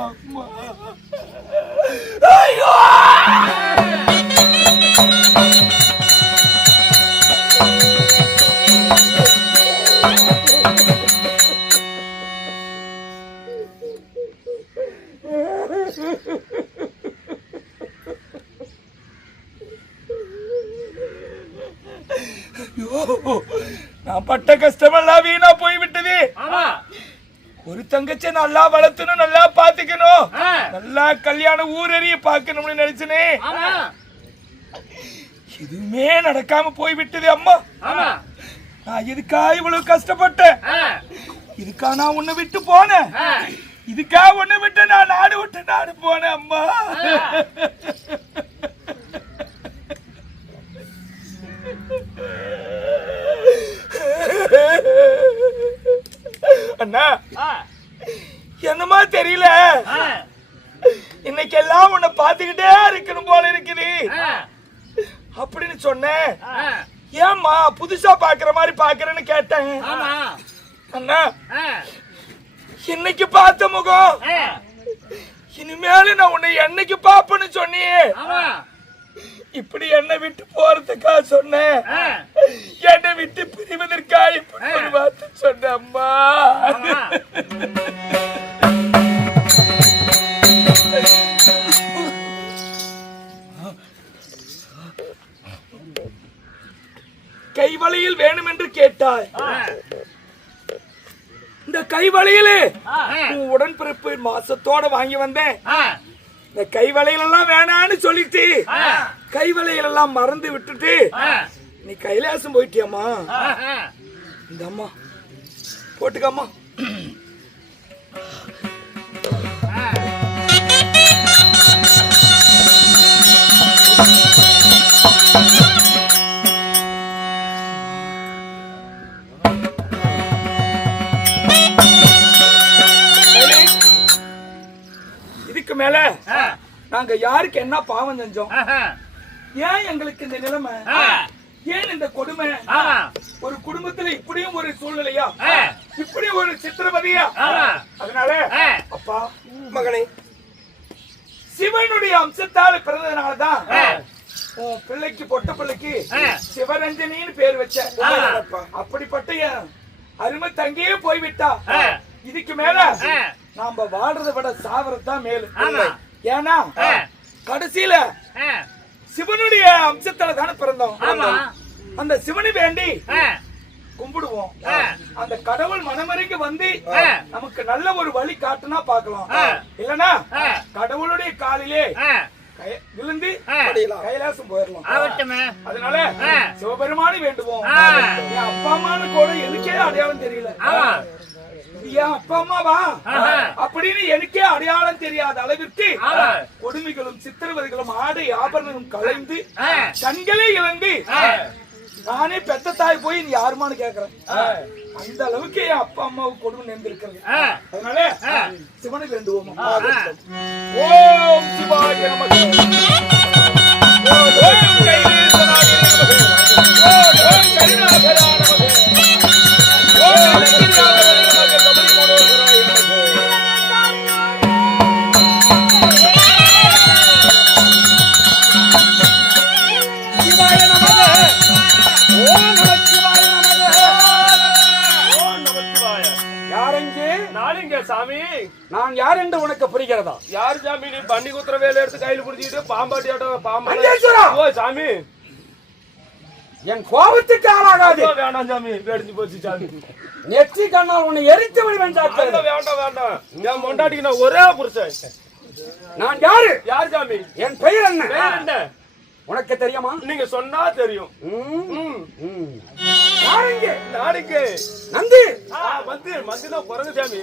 அம்மா ஐயோ. நான் பட்ட கஷ்டமெல்லாம் வீணா போய்விட்டது. ஒரு தங்கச்சி நல்லா வளர்த்தணும், நல்லா பாத்துக்கணும், நல்லா கல்யாணம் ஊரறிய பாக்கணும்னு நினைச்சனே. எதுவுமே நடக்காம போய்விட்டது அம்மா. நான் இதுக்கா இவ்வளவு கஷ்டப்பட்டேன்? இதுக்கா நான் உன்னை விட்டு போனேன்? இதுக்கா உன்னை விட்டு நான் நாடு விட்டு நாடு போனேன் அம்மா. அண்ணா என்னமா தெரியல, இன்னைக்கு எல்லாம் உன்னை பாத்துக்கிட்டே இருக்கணும் போல இருக்குது அப்படின்னு சொன்னேன். ஏம்மா புதுசா பாக்குற மாதிரி பாக்குறேன்னு கேட்டேன். அண்ணா இன்னைக்கு பார்த்த முகம் இனிமேல நான் உன்னை என்னைக்கு பாப்பேன்னு சொன்னியே. இப்படி என்னை விட்டு போறதுக்கா சொன்னேன்? என்னை விட்டு பிரிவதற்கா இப்படி ஒரு வார்த்தை சொன்ன அம்மா? கைவளையில் வேணும் என்று கேட்டாய். இந்த கைவளையிலே உடன்பிறப்பு மாசத்தோட வாங்கி வந்தேன். இந்த கைவளையில எல்லாம் வேணான்னு சொல்லிட்டு கைவளையில எல்லாம் மறந்து விட்டுட்டு நீ கைலாசம் போயிட்டியம்மா. இந்த அம்மா போட்டுக்கம்மா. இதுக்கு மேல நாங்க யாருக்கு என்ன பாவம் செஞ்சோம்? ஏன் எங்களுக்கு இந்த நிலைமை? ஏன் இந்த கொடுமை? ஒரு குடும்பத்துல இப்படியும் ஒரு சூழ்நிலையா, இப்படி ஒரு சித்திரவதையா? அதனால அப்பா மகனே, சிவனுடைய அம்சத்தால் பிறந்ததுனாலதான் உன் பிள்ளைக்கு பொட்ட பிள்ளைக்கு சிவரஞ்சனின்னு பேர் வச்ச. அப்படிப்பட்ட என் அருமை தங்கியே போய்விட்டா இதுக்கு மேல நாம வாழ்றதை விட சாவறதுதான் மேலு. ஏன்னா கடைசியில சிவனுடைய அம்சத்தால தானே பிறந்தோம். அந்த சிவனை வேண்டி கும்பிடுவோம். அந்த கடவுள் மனமறிக்கு வந்து நமக்கு நல்ல ஒரு வழி காட்டுனா பாக்கலாம். இல்லனா கடவுளுடைய காலிலே விழுந்து கைலாசம் போயிடலாம். அதனால சிவபெருமானி வேண்டுவோம். என் அப்பா அம்மானு கூட எனக்கே அடையாளம் தெரியல. என் அப்பா அம்மாவா அப்படின்னு எனக்கே அடையாளம் தெரியாத அளவிற்கு கொடுமைகளும் சித்திரவதைகளும் ஆடை ஆபரணங்களும் கலைந்து கண்களே இழந்து நானே பெத்த தாய் போய் நீ யாருமான்னு கேக்குறேன். அந்த அளவுக்கு என் அப்பா அம்மாவுக்கு கொடுமை நேர்ந்திருக்கிறது. அதனால சிவனை வேண்டுவோம். ஓம் சிவாய நமக. ஓம் கைலேசனாய நமக. ஓம் கருணாகராய நமக. ஓம் அலங்கிரியாய நமக. கபடி மனோகராய நமக. சிவாய நமக. ஓம் நமச்சிவாய நமக. ஓம் நமச்சிவாய. யாரெங்கே? நானுங்க சாமி. நான் யார் என்று உனக்கு புரிகிறதா? யாரு சாமி? நீ பண்ணி குத்துற வேலை எடுத்து கையில புடிச்சிட்டு பாம்பாட்டி ஆட்டம் மஞ்சேஸ்வரா! ஓ சாமி, என் கோபத்துக்கு ஆளாகாது. வேண்டாம் சாமி, வெடிச்சு போச்சு சாமி. நெற்றி கண்ணால் உன்னை எரித்து விடுவேன். வேண்டாம் வேண்டாம், என் மொண்டாட்டிக்கு நான் ஒரே புருஷன். நான் யாரு? யார் சாமி? என் பெயர் என்ன? பேர் என்ன? உனக்கு தெரியுமா? நீங்க சொன்னா தெரியும். யாருங்க? நாளைக்கு நந்தி வந்து மந்தினா குரங்கு சாமி.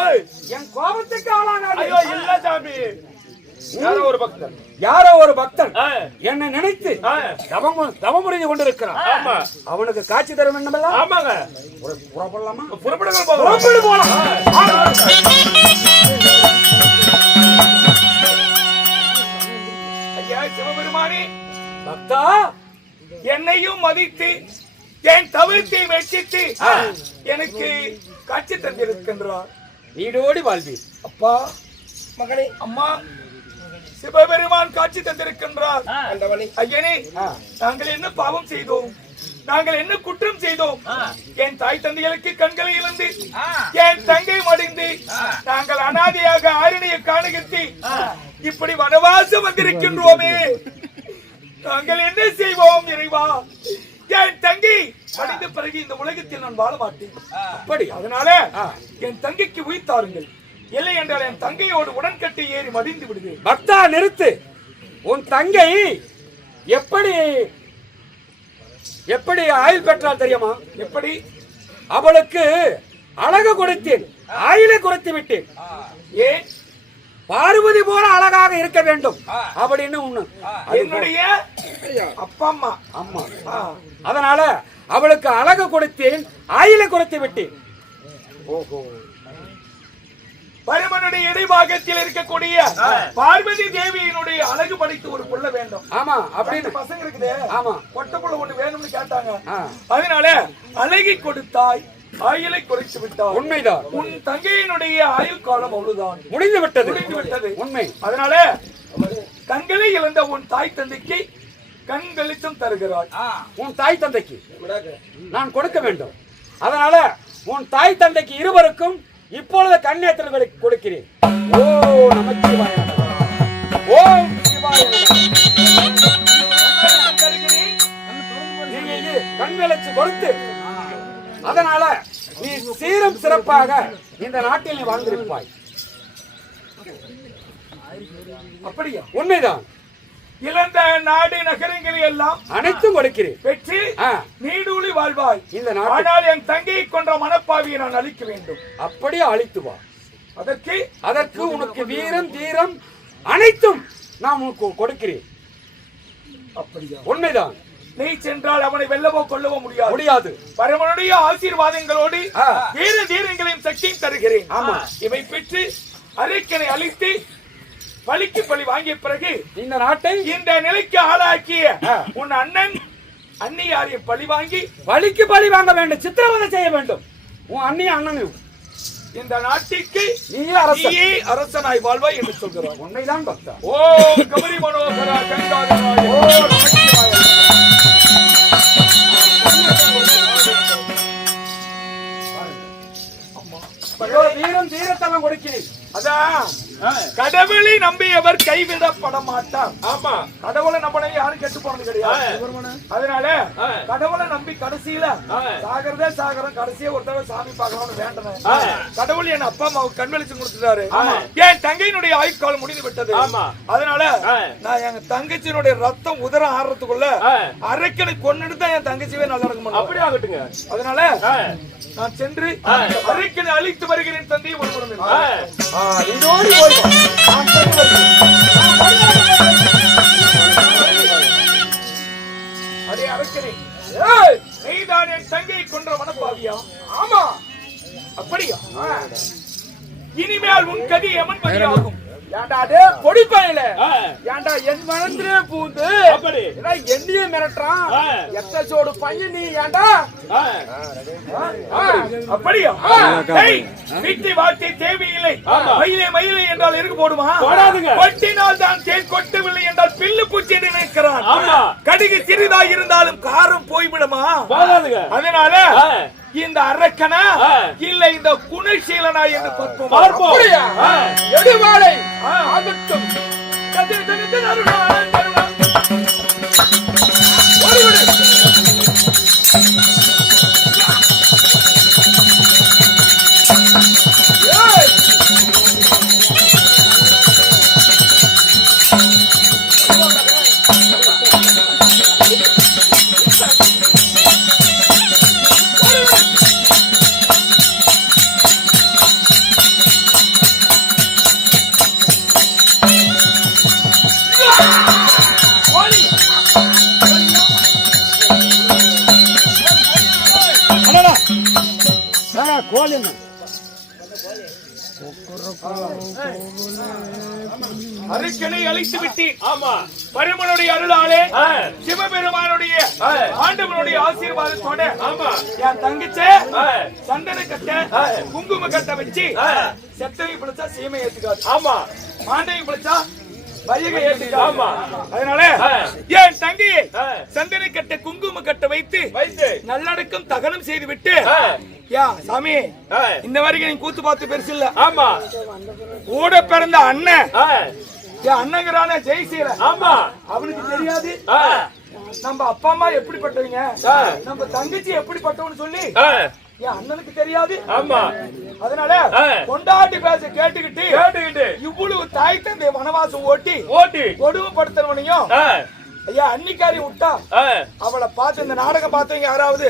ஓய், என் கோபத்துக்கு ஆளாகாது. ஐயோ இல்ல சாமி, யாரோ ஒரு பக்தன். யாரோ ஒரு பக்தன் என்னை நினைத்து தவம் புரிந்து கொண்டிருக்கிறான். ஆமா, அவனுக்கு காட்சி தர வேண்டும். ஆமாங்க, புறப்படலாமா? புறப்படுங்கள், புறப்படு போலாம். ஐயா சிவபெருமானே, பக்தா என்னையும் மதித்து என் தவிர்த்தை வெச்சிட்டு எனக்கு காட்சி தந்திருக்கின்றார். நீடோடி வாழ்வி. அப்பா மகனே, அம்மா, சிவபெருமான் காட்சி தந்திருக்கின்றார். ஐயனே, நாங்கள் என்ன பாவம் செய்தோம்? நாங்கள் என்ன குற்றம் செய்தோம்? என் தாய் தந்தைகளுக்கு கண்களை இழந்து என் தங்கை மடிந்து நாங்கள் அனாதையாக ஆரணிய காணகத்தி இப்படி வனவாசம் வந்திருக்கின்றோமே. நாங்கள் என்ன செய்வோம் இறைவா? என் தங்கை மடிந்த பிறகு இந்த உலகத்தில் நான் வாழ மாட்டேன். அப்படி அதனால என் தங்கைக்கு உயிர்த்தாருங்கள். இல்லை என்றால் என் தங்கையோடு உடன்கட்டை ஏறி மடிந்து விடுவேன். பக்தா நிறுத்து. உன் தங்கை எப்படி எப்படி ஆயுள் பெற்றால் தெரியுமா? எப்படி? அவளுக்கு அழகு கொடுத்தேன், ஆயுளை குறைத்து விட்டேன். ஏன்? பார்வதி போல அழகாக இருக்க வேண்டும் அப்படின்னு ஒண்ணு என்னுடைய அப்பா அம்மா. அம்மா, அதனால அவளுக்கு அழகு கொடுத்தேன், ஆயுளை குறைத்து விட்டேன். ஓஹோ, பரமனுடைய இடைபாகத்தில் இருக்கக்கூடிய பார்வதி தேவியினுடைய அழகு படைத்து ஒரு புள்ள வேண்டும். ஆமா, அப்படின்னு பசங்க இருக்குது. ஆமா, பொட்ட புள்ள ஒண்ணு வேணும்னு கேட்டாங்க. அதனால அழகி கொடுத்தாய், ஆயுளை குறைத்து விட்டாய். உண்மைதான். உன் தங்கையினுடைய ஆயுள் காலம் அவ்வளவுதான், முடிந்து விட்டது. உண்மை. அதனால கண்களை இழந்த உன் தாய் தந்தைக்கு கண் வெளிச்சம் தருகிறாய். உன் தாய் தந்தைக்கு நான் கொடுக்க வேண்டும். அதனால உன் தாய் தந்தைக்கு இருவருக்கும் இப்பொழுது கண்ணேற்றங்களை கொடுக்கிறேன். ஓ நமச்சிவாய நமக. ஓம் சிவாய நமக. கண் வெளிச்சம் கொடுத்து அதனால நீ சீரும் சிறப்பாக இந்த நாட்டில் நீ வாழ்ந்திருப்பாய். அப்படியா? உண்மைதான். இழந்த நாடு நகரங்களை எல்லாம் அனைத்தும் கொடுக்கிறேன். பெற்று நீடூழி வாழ்வாய் இந்த நாடு. ஆனால் என் தங்கையை கொன்ற மனப்பாவியை நான் அழிக்க வேண்டும். அப்படியே அழித்து வா. அதற்கு உனக்கு வீரம் தீரம் அனைத்தும் நான் உனக்கு கொடுக்கிறேன். அப்படியா? உண்மைதான். நீ சென்றால் அவனை வெல்லவோ கொல்லவோ முடியாது. பரமனுடைய ஆசீர்வாதங்களோடு வீர தீரங்களையும் சக்தியும் தருகிறேன். ஆமா, இவை பெற்று அரைக்கனை அழித்து பழிக்கு பழி வாங்கிய பிறகு இந்த நாட்டை இந்த நிலைக்கு ஆளாக்கிய உன் அண்ணன் அன்னியாரை பழி வாங்கி பலிக்கு பலி வாங்க வேண்டும், சித்திரவதை செய்ய வேண்டும். உன் அண்ணி அண்ணன் இந்த நாட்டிற்கு நீயே அரசன். நீயே அரசனாய் வாழ்வாய் என்று சொல்கிறார். உன்னைதான் பக்தா. ஓ கபரி மனோகரா கண்டாதராய ஓ நமச்சிவாய. ஐயோ, வீரம் தீரத்தனம் கொடுக்கிறேன். அதான் கடவுளை நம்பியவர் கைவிடப்பட மாட்டார். ஆமா, கடவுளை நம்பின யாரும் கெட்டு போனது கிடையாது. அதனால கடவுளை நம்பி கடைசியில சாகரதே சாகரம், கடைசியா ஒரு தடவை சாமி பார்க்கணும்னு வேண்டன கடவுள் என் அப்பா அம்மாவுக்கு கண் வெளிச்சம் கொடுத்துட்டாரு. என் தங்கையினுடைய ஆயுட்காலம் முடிந்து விட்டது. அதனால நான் எங்க தங்கச்சியினுடைய ரத்தம் உதரம் ஆடுறதுக்குள்ள அரைக்கனை கொண்டுட்டு தான் என் தங்கச்சியே நல்லா இருக்க முடியும். அப்படி ஆகட்டுங்க. அதனால நான் சென்று அரைக்கனை அழித்து வருகிறேன். தந்தையை ஒரு இதோடு அதே அரசனை நீதான் என் தங்கையை கொன்ற மனப்பாவியா? ஆமா. அப்படியா? இனிமேல் உன் கதி எமன் பதியாகும். ஏண்டா டே பொடிப்பாயில, ஏண்டா என் மனத்திலே பூந்து என்னையே மிரட்டுறான். எத்த சோடு பையன் நீ ஏண்டா? அப்படியா? வீட்டை வார்த்தை தேவையில்லை. மயிலே மயிலே என்றால் எருக்கு போடுமா? கொட்டினால் தான் தேன் கொட்டவில்லை என்றால் பில்லு பூச்சி நினைக்கிறான். கடுகு சிறிதாக இருந்தாலும் காரம் போய்விடுமா? அதனால இந்த அரக்கனா இல்ல இந்த குணசீலனா என்று பார்ப்போம். எடுவாளை ஆகட்டும். அரக்கனை அழைத்து விட்டேன். ஆமா, பரமனுடைய அருளாலே சிவபெருமானுடைய ஆண்டவனுடைய ஆசீர்வாதத்தோட என் தங்கச்சே சந்தன கட்ட குங்கும கட்ட வச்சு செத்தவை பிடிச்சா சீமை ஏத்துக்காது. ஆமா, மாண்டவை பிடிச்சா வையகை ஏத்துக்காது. ஆமா, அதனால என் தங்கையை சந்தன கட்ட குங்கும கட்ட வைத்து நல்லடக்கம் தகனம் செய்து விட்டு சாமி இந்த வரைக்கும் நீங்க கூத்து பார்த்து பெருசு இல்ல. ஆமா, கூட பிறந்த அண்ணன் அண்ணங்கிறான ஜெய்சீல. ஆமா, அவனுக்கு தெரியாது நம்ம அப்பா அம்மா எப்படிப்பட்டவங்க, நம்ம தங்கச்சி எப்படிப்பட்டவன்னு சொல்லி என் அண்ணனுக்கு தெரியாது. ஆமா, அதனால கொண்டாட்டி பேச கேட்டுக்கிட்டு இவ்வளவு தாய் தந்தை வனவாசம் ஓட்டி கொடுமைப்படுத்தவனையும் ஐயா அன்னிக்காரி விட்டா அவளை பார்த்து இந்த நாடகம் பார்த்தவங்க யாராவது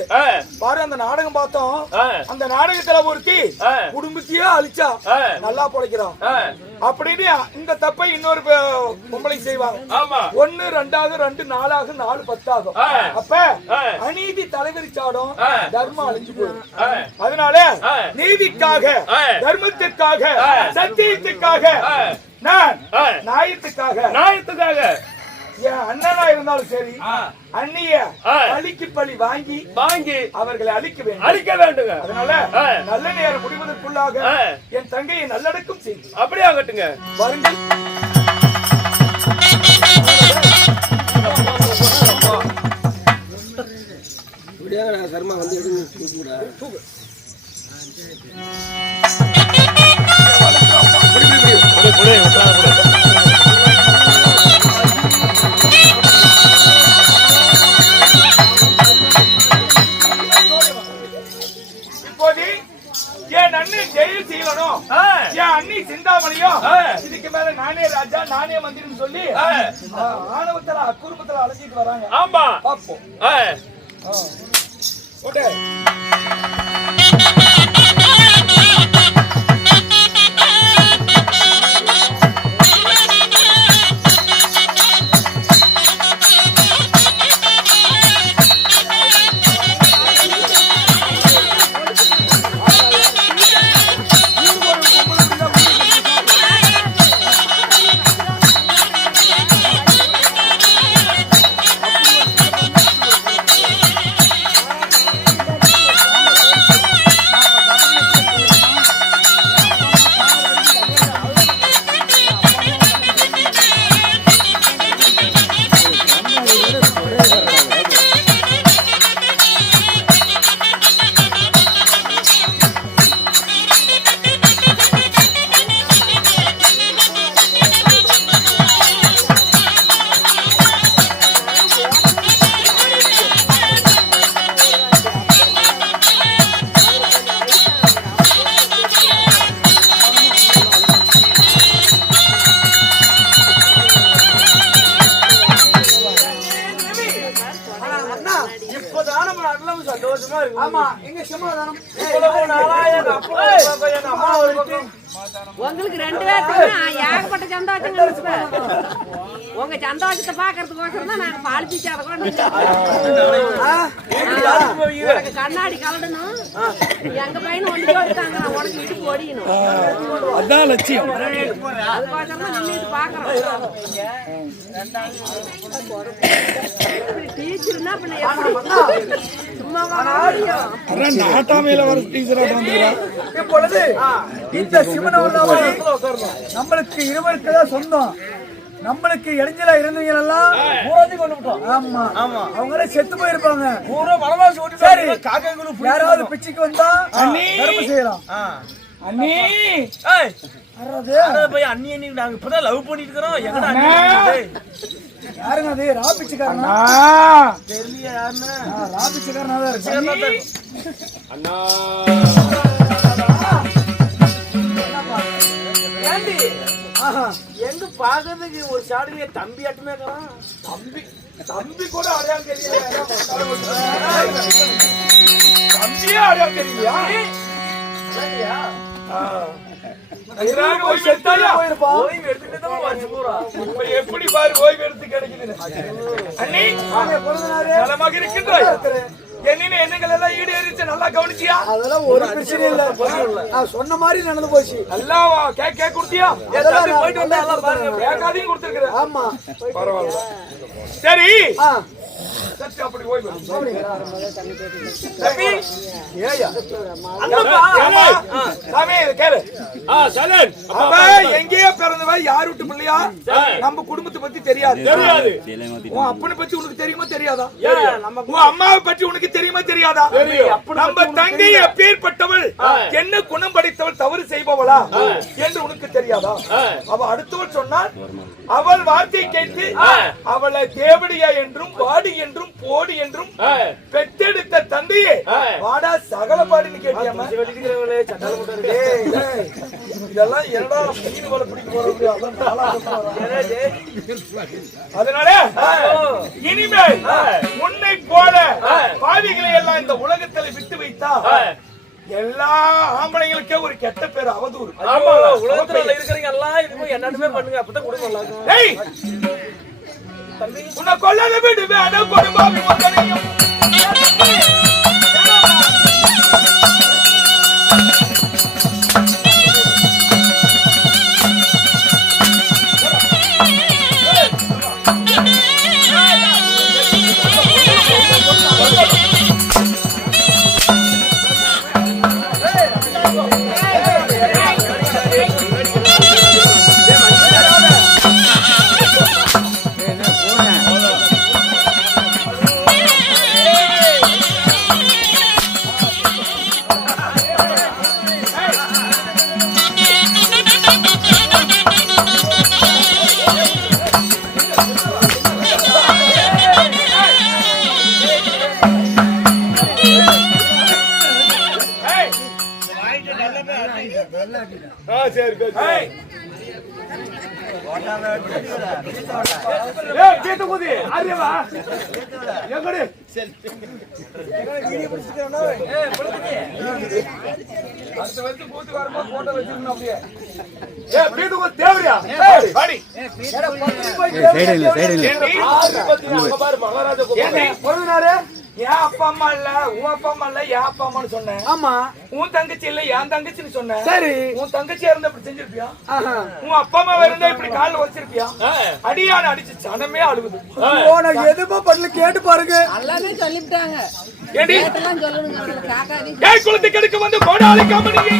பாரு, அந்த நாடகம் பார்த்தோம். அந்த நாடகத்துல ஒருத்தி குடும்பத்தையே அழிச்சா நல்லா பொழைக்கிறான் அப்படின்னு இந்த தப்பை இன்னொரு பொம்பளை செய்வாங்க. 1 2 2 4 4 10 ஆகும். அப்ப அநீதி தலைவிரிச்சாடும், தர்மம் அழிஞ்சு போயிடும். அதனால நீதிக்காக, தர்மத்திற்காக, சத்தியத்துக்காக, நான் நியாயத்துக்காக என் அண்ணனா இருந்தாலும் சரி அண்ணிய பழிக்கு பழி வாங்கி அவர்களை அழிக்க வேண்டும். அதனால நல்ல நேரம் முடிவதற்குள்ளாக என் தங்கையை நல்லடக்கம் செய்யும். அப்படியே ஆகட்டுங்க. வருங்கள். சர்மா வந்து எடுங்க. என் அண்ணன் ஜெயசீலனும் என் அண்ணி சிந்தாமணியும் இதுக்கு மேல நானே ராஜா நானே மந்திரின்னு சொல்லி ஆணவத்துல அக்குறுமத்துல அழைச்சிட்டு வராங்க. ஆமா, பாப்போம். ஓகே, சமாதானம். இவ்வளவு நாளா எங்க அப்பா ஒரு பக்கம், எங்க அம்மா ஒரு பக்கம். உங்களுக்கு 2 பேருக்கும் ஏகப்பட்ட சந்தோஷங்கள் இருக்கு. உங்க சந்தோஷத்தை பாக்குறதுக்கோசரம் தான் நாங்க பால் பீச்சு அதை கொண்டு எனக்கு கண்ணாடி கலடணும். எங்க பையன் ஒண்ணு கொடுத்தாங்க, நான் உனக்கு இடுப்பு ஒடியணும். அதான் லட்சியம். அதுக்கோசரம் தான் நின்றுட்டு பாக்குறோம். டீச்சர்னா சும்மா நாட்டாமையில வர டீச்சரா இப்பொழுது இந்த சிவனவர்தாவை நம்மளுக்கு இருவருக்கு தான் சொந்தம். நம்மளுக்கு இடைஞ்சலா இருந்தவங்க எல்லாம் பூராத்தையும் கொண்டு விட்டோம். ஆமா ஆமா அவங்க செத்து போயிருப்பாங்க. பூரா வனவாசி ஓட்டி சரி காக்கை குழு யாராவது பிச்சுக்கு வந்தா தர்ம செய்யலாம். அண்ணி ஏய் போய் அண்ணி அண்ணி நாங்க இப்பதான் லவ் பண்ணிட்டு இருக்கிறோம். எங்கடா அண்ணி? யாருங்க அது? ரா பிச்சுக்காரனா? தெரியல யாருன்னு. ரா பிச்சுக்காரனா தான் இருக்கு. அண்ணா ஏண்டி எங்க பாக்குறதுக்கு ஒரு சாடுங்க தம்பி அட்டுமே இருக்கலாம். தம்பி கூட அடையாளம் தெரியல. தம்பியே அடையாளம் தெரியலையா? ஓய்வு எடுத்துட்டு தான் வச்சு போறோம். இப்ப எப்படி பாரு ஓய்வு எடுத்து கிடைக்குது. அண்ணி நலமாக இருக்கின்றாய். என்னென்ன எண்ணங்கள் எல்லாம் ஈடேறிச்சு நல்லா கவனிச்சியா? அதெல்லாம் ஒரு பிரச்சனை இல்ல. நான் சொன்ன மாதிரி நடந்து போச்சு. நல்லா கேக் கொடுத்தியா? போயிட்டு வந்தா எல்லாம் பாருங்க. கேக்காதையும் கொடுத்திருக்கிற. ஆமா பரவாயில்ல. சரி சத்து அப்படி ஓய்வு தம்பி. ஏயா சாமி கேளு. எங்கேயோ பிறந்தவ யார் வீட்டு பிள்ளையா? நம்ம குடும்பத்தை பத்தி தெரியாது. உன் அப்பனை பத்தி உனக்கு தெரியுமா தெரியாதா? உன் அம்மாவை பற்றி உனக்கு தெரியுமா தெரியாதா? நம்ம தங்கை எப்பேற்பட்டவள், என்ன குணம் படைத்தவள், தவறு செய்பவளா என்று உனக்கு தெரியாதா? அவ அடுத்தவள் சொன்னால் அவள் வார்த்தை கேட்டு அவளை தேவடியா என்றும் வாடி என்றும் போடி என்றும் பெற்றெடுத்த தந்தையே வாடா சகல பாடின்னு கேட்டியாமா? இதெல்லாம் என்னடா மீன் வலை பிடிக்க போறது? அதனால இனிமேல் முன்னை போல பாவிகளை எல்லாம் இந்த உலகத்துல விட்டு வைத்தா எல்லா ஆம்பளைங்களுக்கே ஒரு கெட்ட பேர், அவதூறு. ஆமா உலகத்துல இருக்கிறவங்க எல்லாம் இதுவும் என்னமே பண்ணுங்க, அப்பதான் குடும்பம் நல்லா இருக்கும். உன்னை கொல்லாத வீடு வேணும் கொடுப்பாவி ஒன்றனையும். என் அப்பா அம்மா இல்ல, உன் அப்பா அம்மா இல்ல, என் அப்பா அம்மான்னு சொன்னேன். ஆமா உன் தங்கச்சி இல்ல, என் தங்கச்சின்னு சொன்னேன். சரி உன் தங்கச்சியா இருந்தா இப்படி செஞ்சிருப்பியா? உன் அப்பா அம்மா இருந்தா இப்படி காலில் வச்சிருப்பியா? அடியான அடிச்சு சனமே அழுகுது. உனக்கு எதுமா பண்ணல கேட்டு பாருங்க. எல்லாமே சொல்லிவிட்டாங்க. ஏடி இதெல்லாம் சொல்லணுங்க. காக்காதி ஏய் குளத்து கெடுக்க வந்து கோடாலி கம்பெனி.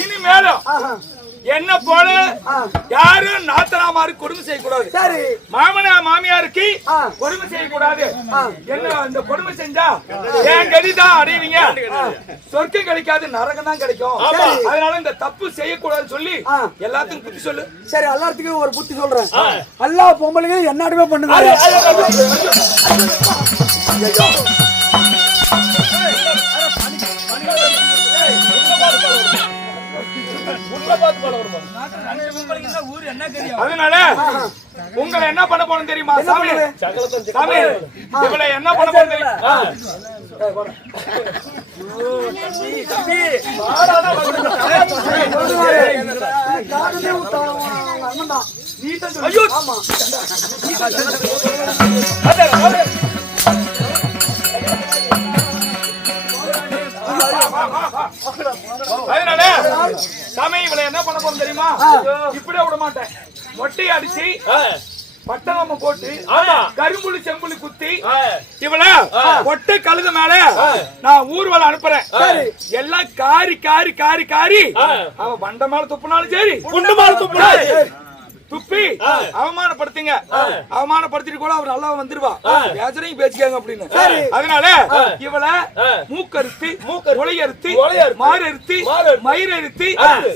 இனிமேலும் என்ன போல யாரும் நாத்தனாமாரு கொடுமை செய்யக்கூடாது. சரி. மாமனா மாமியாருக்கு கொடுமை செய்யக்கூடாது. என்ன அந்த கொடுமை செஞ்சா என் கதிதான் அடைவீங்க. சொர்க்கம் கிடைக்காது, நரகம் தான் கிடைக்கும். அதனால இந்த தப்பு செய்யக்கூடாதுன்னு சொல்லி எல்லாத்துக்கும் புத்தி சொல்லு. சரி, எல்லாத்துக்கும் ஒரு புத்தி சொல்றேன். எல்லா பொம்பளைங்க என்னடுமே பண்ணுங்க. அதனால உங்களை என்ன பண்ண போறோம் தெரியுமா? சாமி சாமி இவளை என்ன பண்ண போறோம் தெரியுமா? ஐயோ அதனால சாமி இவளை என்ன பண்ண போறோம் தெரியுமா? இப்படியே விட மாட்டேன். மொட்டையை அடிச்சு பட்டணம் போட்டு கரும்புலி செம்புலி குத்தி இவள ஒட்டை கழுத மேல நான் ஊர்வலம் அனுப்புறேன். எல்லாம் காரி காரி காரி காரி அவ பண்ட மேல துப்புனாலும் சரி, குண்டு மேல துப்புனாலும் துப்பி அவமானப்படுத்துங்க. அவமானப்படுத்திட்டு கூட அவர் நல்லா வந்துருவா. பேசுறீங்க பேசிக்காங்க அப்படின்னு. அதனால இவளை மூக்கறுத்து முளையறுத்து மாறறுத்து மயிரறுத்து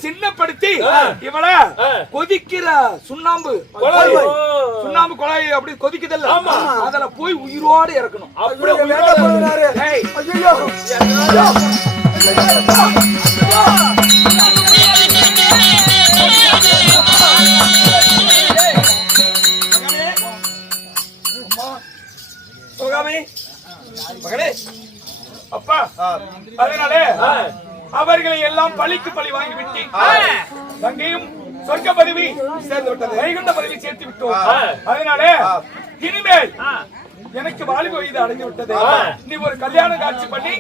சின்னப்படுத்தி இவளை கொதிக்கிற சுண்ணாம்பு குழாய் அப்படி கொதிக்குதல்ல, அதுல போய் உயிரோட இறக்கணும். அப்பா அதனால அவர்களை எல்லாம் பழிக்கு பழி வாங்கி விட்டு தங்கையும் சொர்க்க பதவி சேர்ந்து விட்டது, வைகுண்ட பதவி சேர்த்து விட்டோம். அதனால இனிமேல் எனக்கு வாலிப வயது அடைந்து விட்டது. நீ ஒரு கல்யாண காட்சி பண்ணி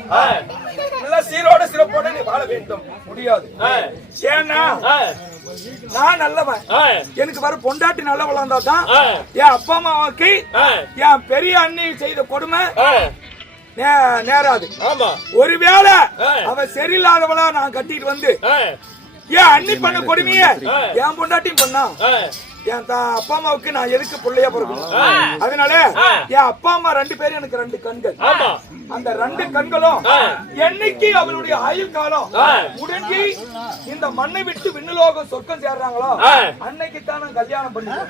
நல்ல சீரோட சிறப்போட நீ வாழ வேண்டும். முடியாது. ஏன்னா நான் நல்லவன், எனக்கு வர பொண்டாட்டி நல்லவளா இருந்தா தான் என் அப்பா அம்மாவுக்கு என் பெரிய அண்ணி செய்த கொடுமை நேராது. ஒருவேளை அவ சரியில்லாதவளா நான் கட்டிட்டு வந்து என் அண்ணி பண்ண கொடுமைய என் பொண்டாட்டியும் பண்ணா என் அப்பா அம்மாவுக்கு நான் எதுக்கு பிள்ளையா பிறக்கணும்? அதனால என் அப்பா அம்மா ரெண்டு பேரும் எனக்கு ரெண்டு கண்கள். அந்த ரெண்டு கண்களும் என்னைக்கு அவளுடைய ஆயுள் காலம் முடிஞ்சு இந்த மண்ணை விட்டு விண்ணுலோகம் சொர்க்கம் சேர்றாங்களோ அன்னைக்கு தான் நான் கல்யாணம் பண்ணுவேன்.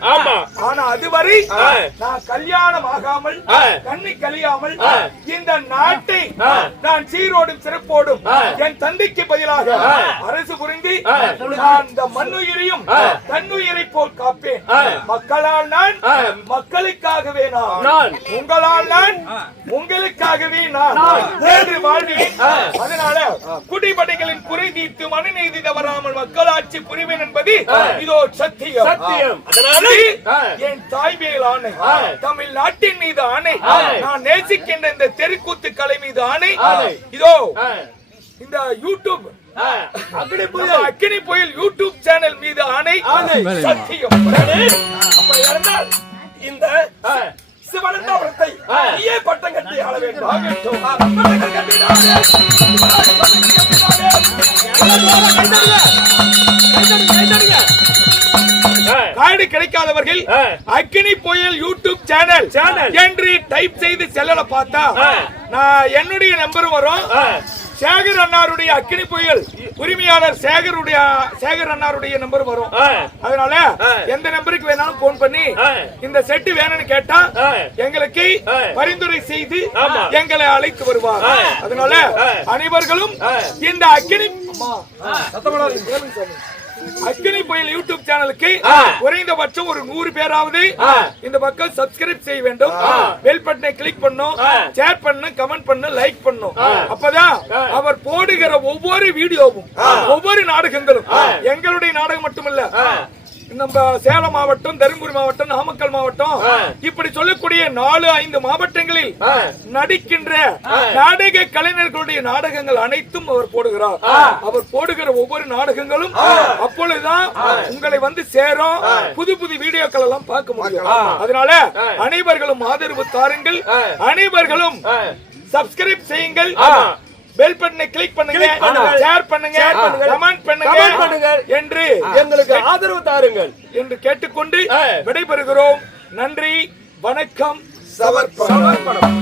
ஆனா அதுவரை நான் கல்யாணம் ஆகாமல் கண்ணி கழியாமல் இந்த நாட்டை நான் சீரோடும் சிறப்போடும் என் தந்தைக்கு பதிலாக அரசு புரிந்து நான் இந்த மண்ணுயிரையும் தன்னுயிரை போல் காப்பேன். மக்களால் நான் மக்களுக்காகவே நான், உங்களால் நான் உங்களுக்காகவே நான் என்று வாழ்வேன். அதனால குடிபடைகளின் குறை தீர்த்து மனநீதி தவறாமல் மக்களாட்சி புரிவேன் என்பது இதோ சத்தியம். அதனால என் தாய் மேல் ஆணை, தமிழ்நாட்டின் மீது ஆணை, நான் நேசிக்கின்ற இந்த தெருக்கூத்து கலை மீது ஆணை, இதோ இந்த யூடியூப் அக்கினி புயல் யூடியூப் சேனல் மீது ஆணை சத்தியம். அப்படி இருந்தால் இந்த சிவனந்தாபுரத்தை நீயே பட்டம் கட்டி ஆள வேண்டும். காடு கிடைக்காதவர்கள் அக்கினி புயல் யூடியூப் சேனல் என்று டைப் செய்து செல்லல பார்த்தா நான் என்னுடைய நம்பர் வரும். சேகர் அண்ணாருடைய அக்கினி புயல் உரிமையாளர் சேகர் அண்ணாருடைய நம்பர் வரும். அதனால எந்த நம்பருக்கு வேணாலும் போன் பண்ணி இந்த செட்டு வேணும்னு கேட்டா எங்களுக்கு பரிந்துரை செய்து எங்களை அழைத்து வருவார். அதனால அனைவர்களும் இந்த அக்கினி புயல் யூடியூப் சேனலுக்கு குறைந்தபட்சம் ஒரு 100 பேராவது இந்த பக்கம் சப்ஸ்கிரைப் செய்ய வேண்டும். பெல் பட்டனை கிளிக் பண்ணும், ஷேர் பண்ணு, கமெண்ட் பண்ணு, லைக் பண்ணும். அப்பதான் அவர் போடுகிற ஒவ்வொரு வீடியோவும் ஒவ்வொரு நாடகங்களும் எங்களுடைய நாடகம் மட்டுமல்ல நம்ம சேலம் மாவட்டம், தருமபுரி மாவட்டம், நாமக்கல் மாவட்டம் இப்படி சொல்லக்கூடிய 4-5 மாவட்டங்களில் நடிக்கின்ற நாடக கலைஞர்களுடைய நாடகங்கள் அனைத்தும் அவர் போடுகிறார். அவர் போடுகிற ஒவ்வொரு நாடகங்களும் அப்பொழுதுதான் உங்களை வந்து சேரும். புது புது வீடியோக்கள் எல்லாம் பார்க்க முடியும். அதனால அனைவர்களும் ஆதரவு தாருங்கள். அனைவர்களும் சப்ஸ்கிரைப் செய்யுங்கள். பெல் பட்டனை கிளிக் பண்ணுங்க, ஷேர் பண்ணுங்க, கமெண்ட் பண்ணுங்க என்று எங்களுக்கு ஆதரவு தாருங்கள் என்று கேட்டுக்கொண்டு விடைபெறுகிறோம். நன்றி, வணக்கம், சமர்ப்பணம்.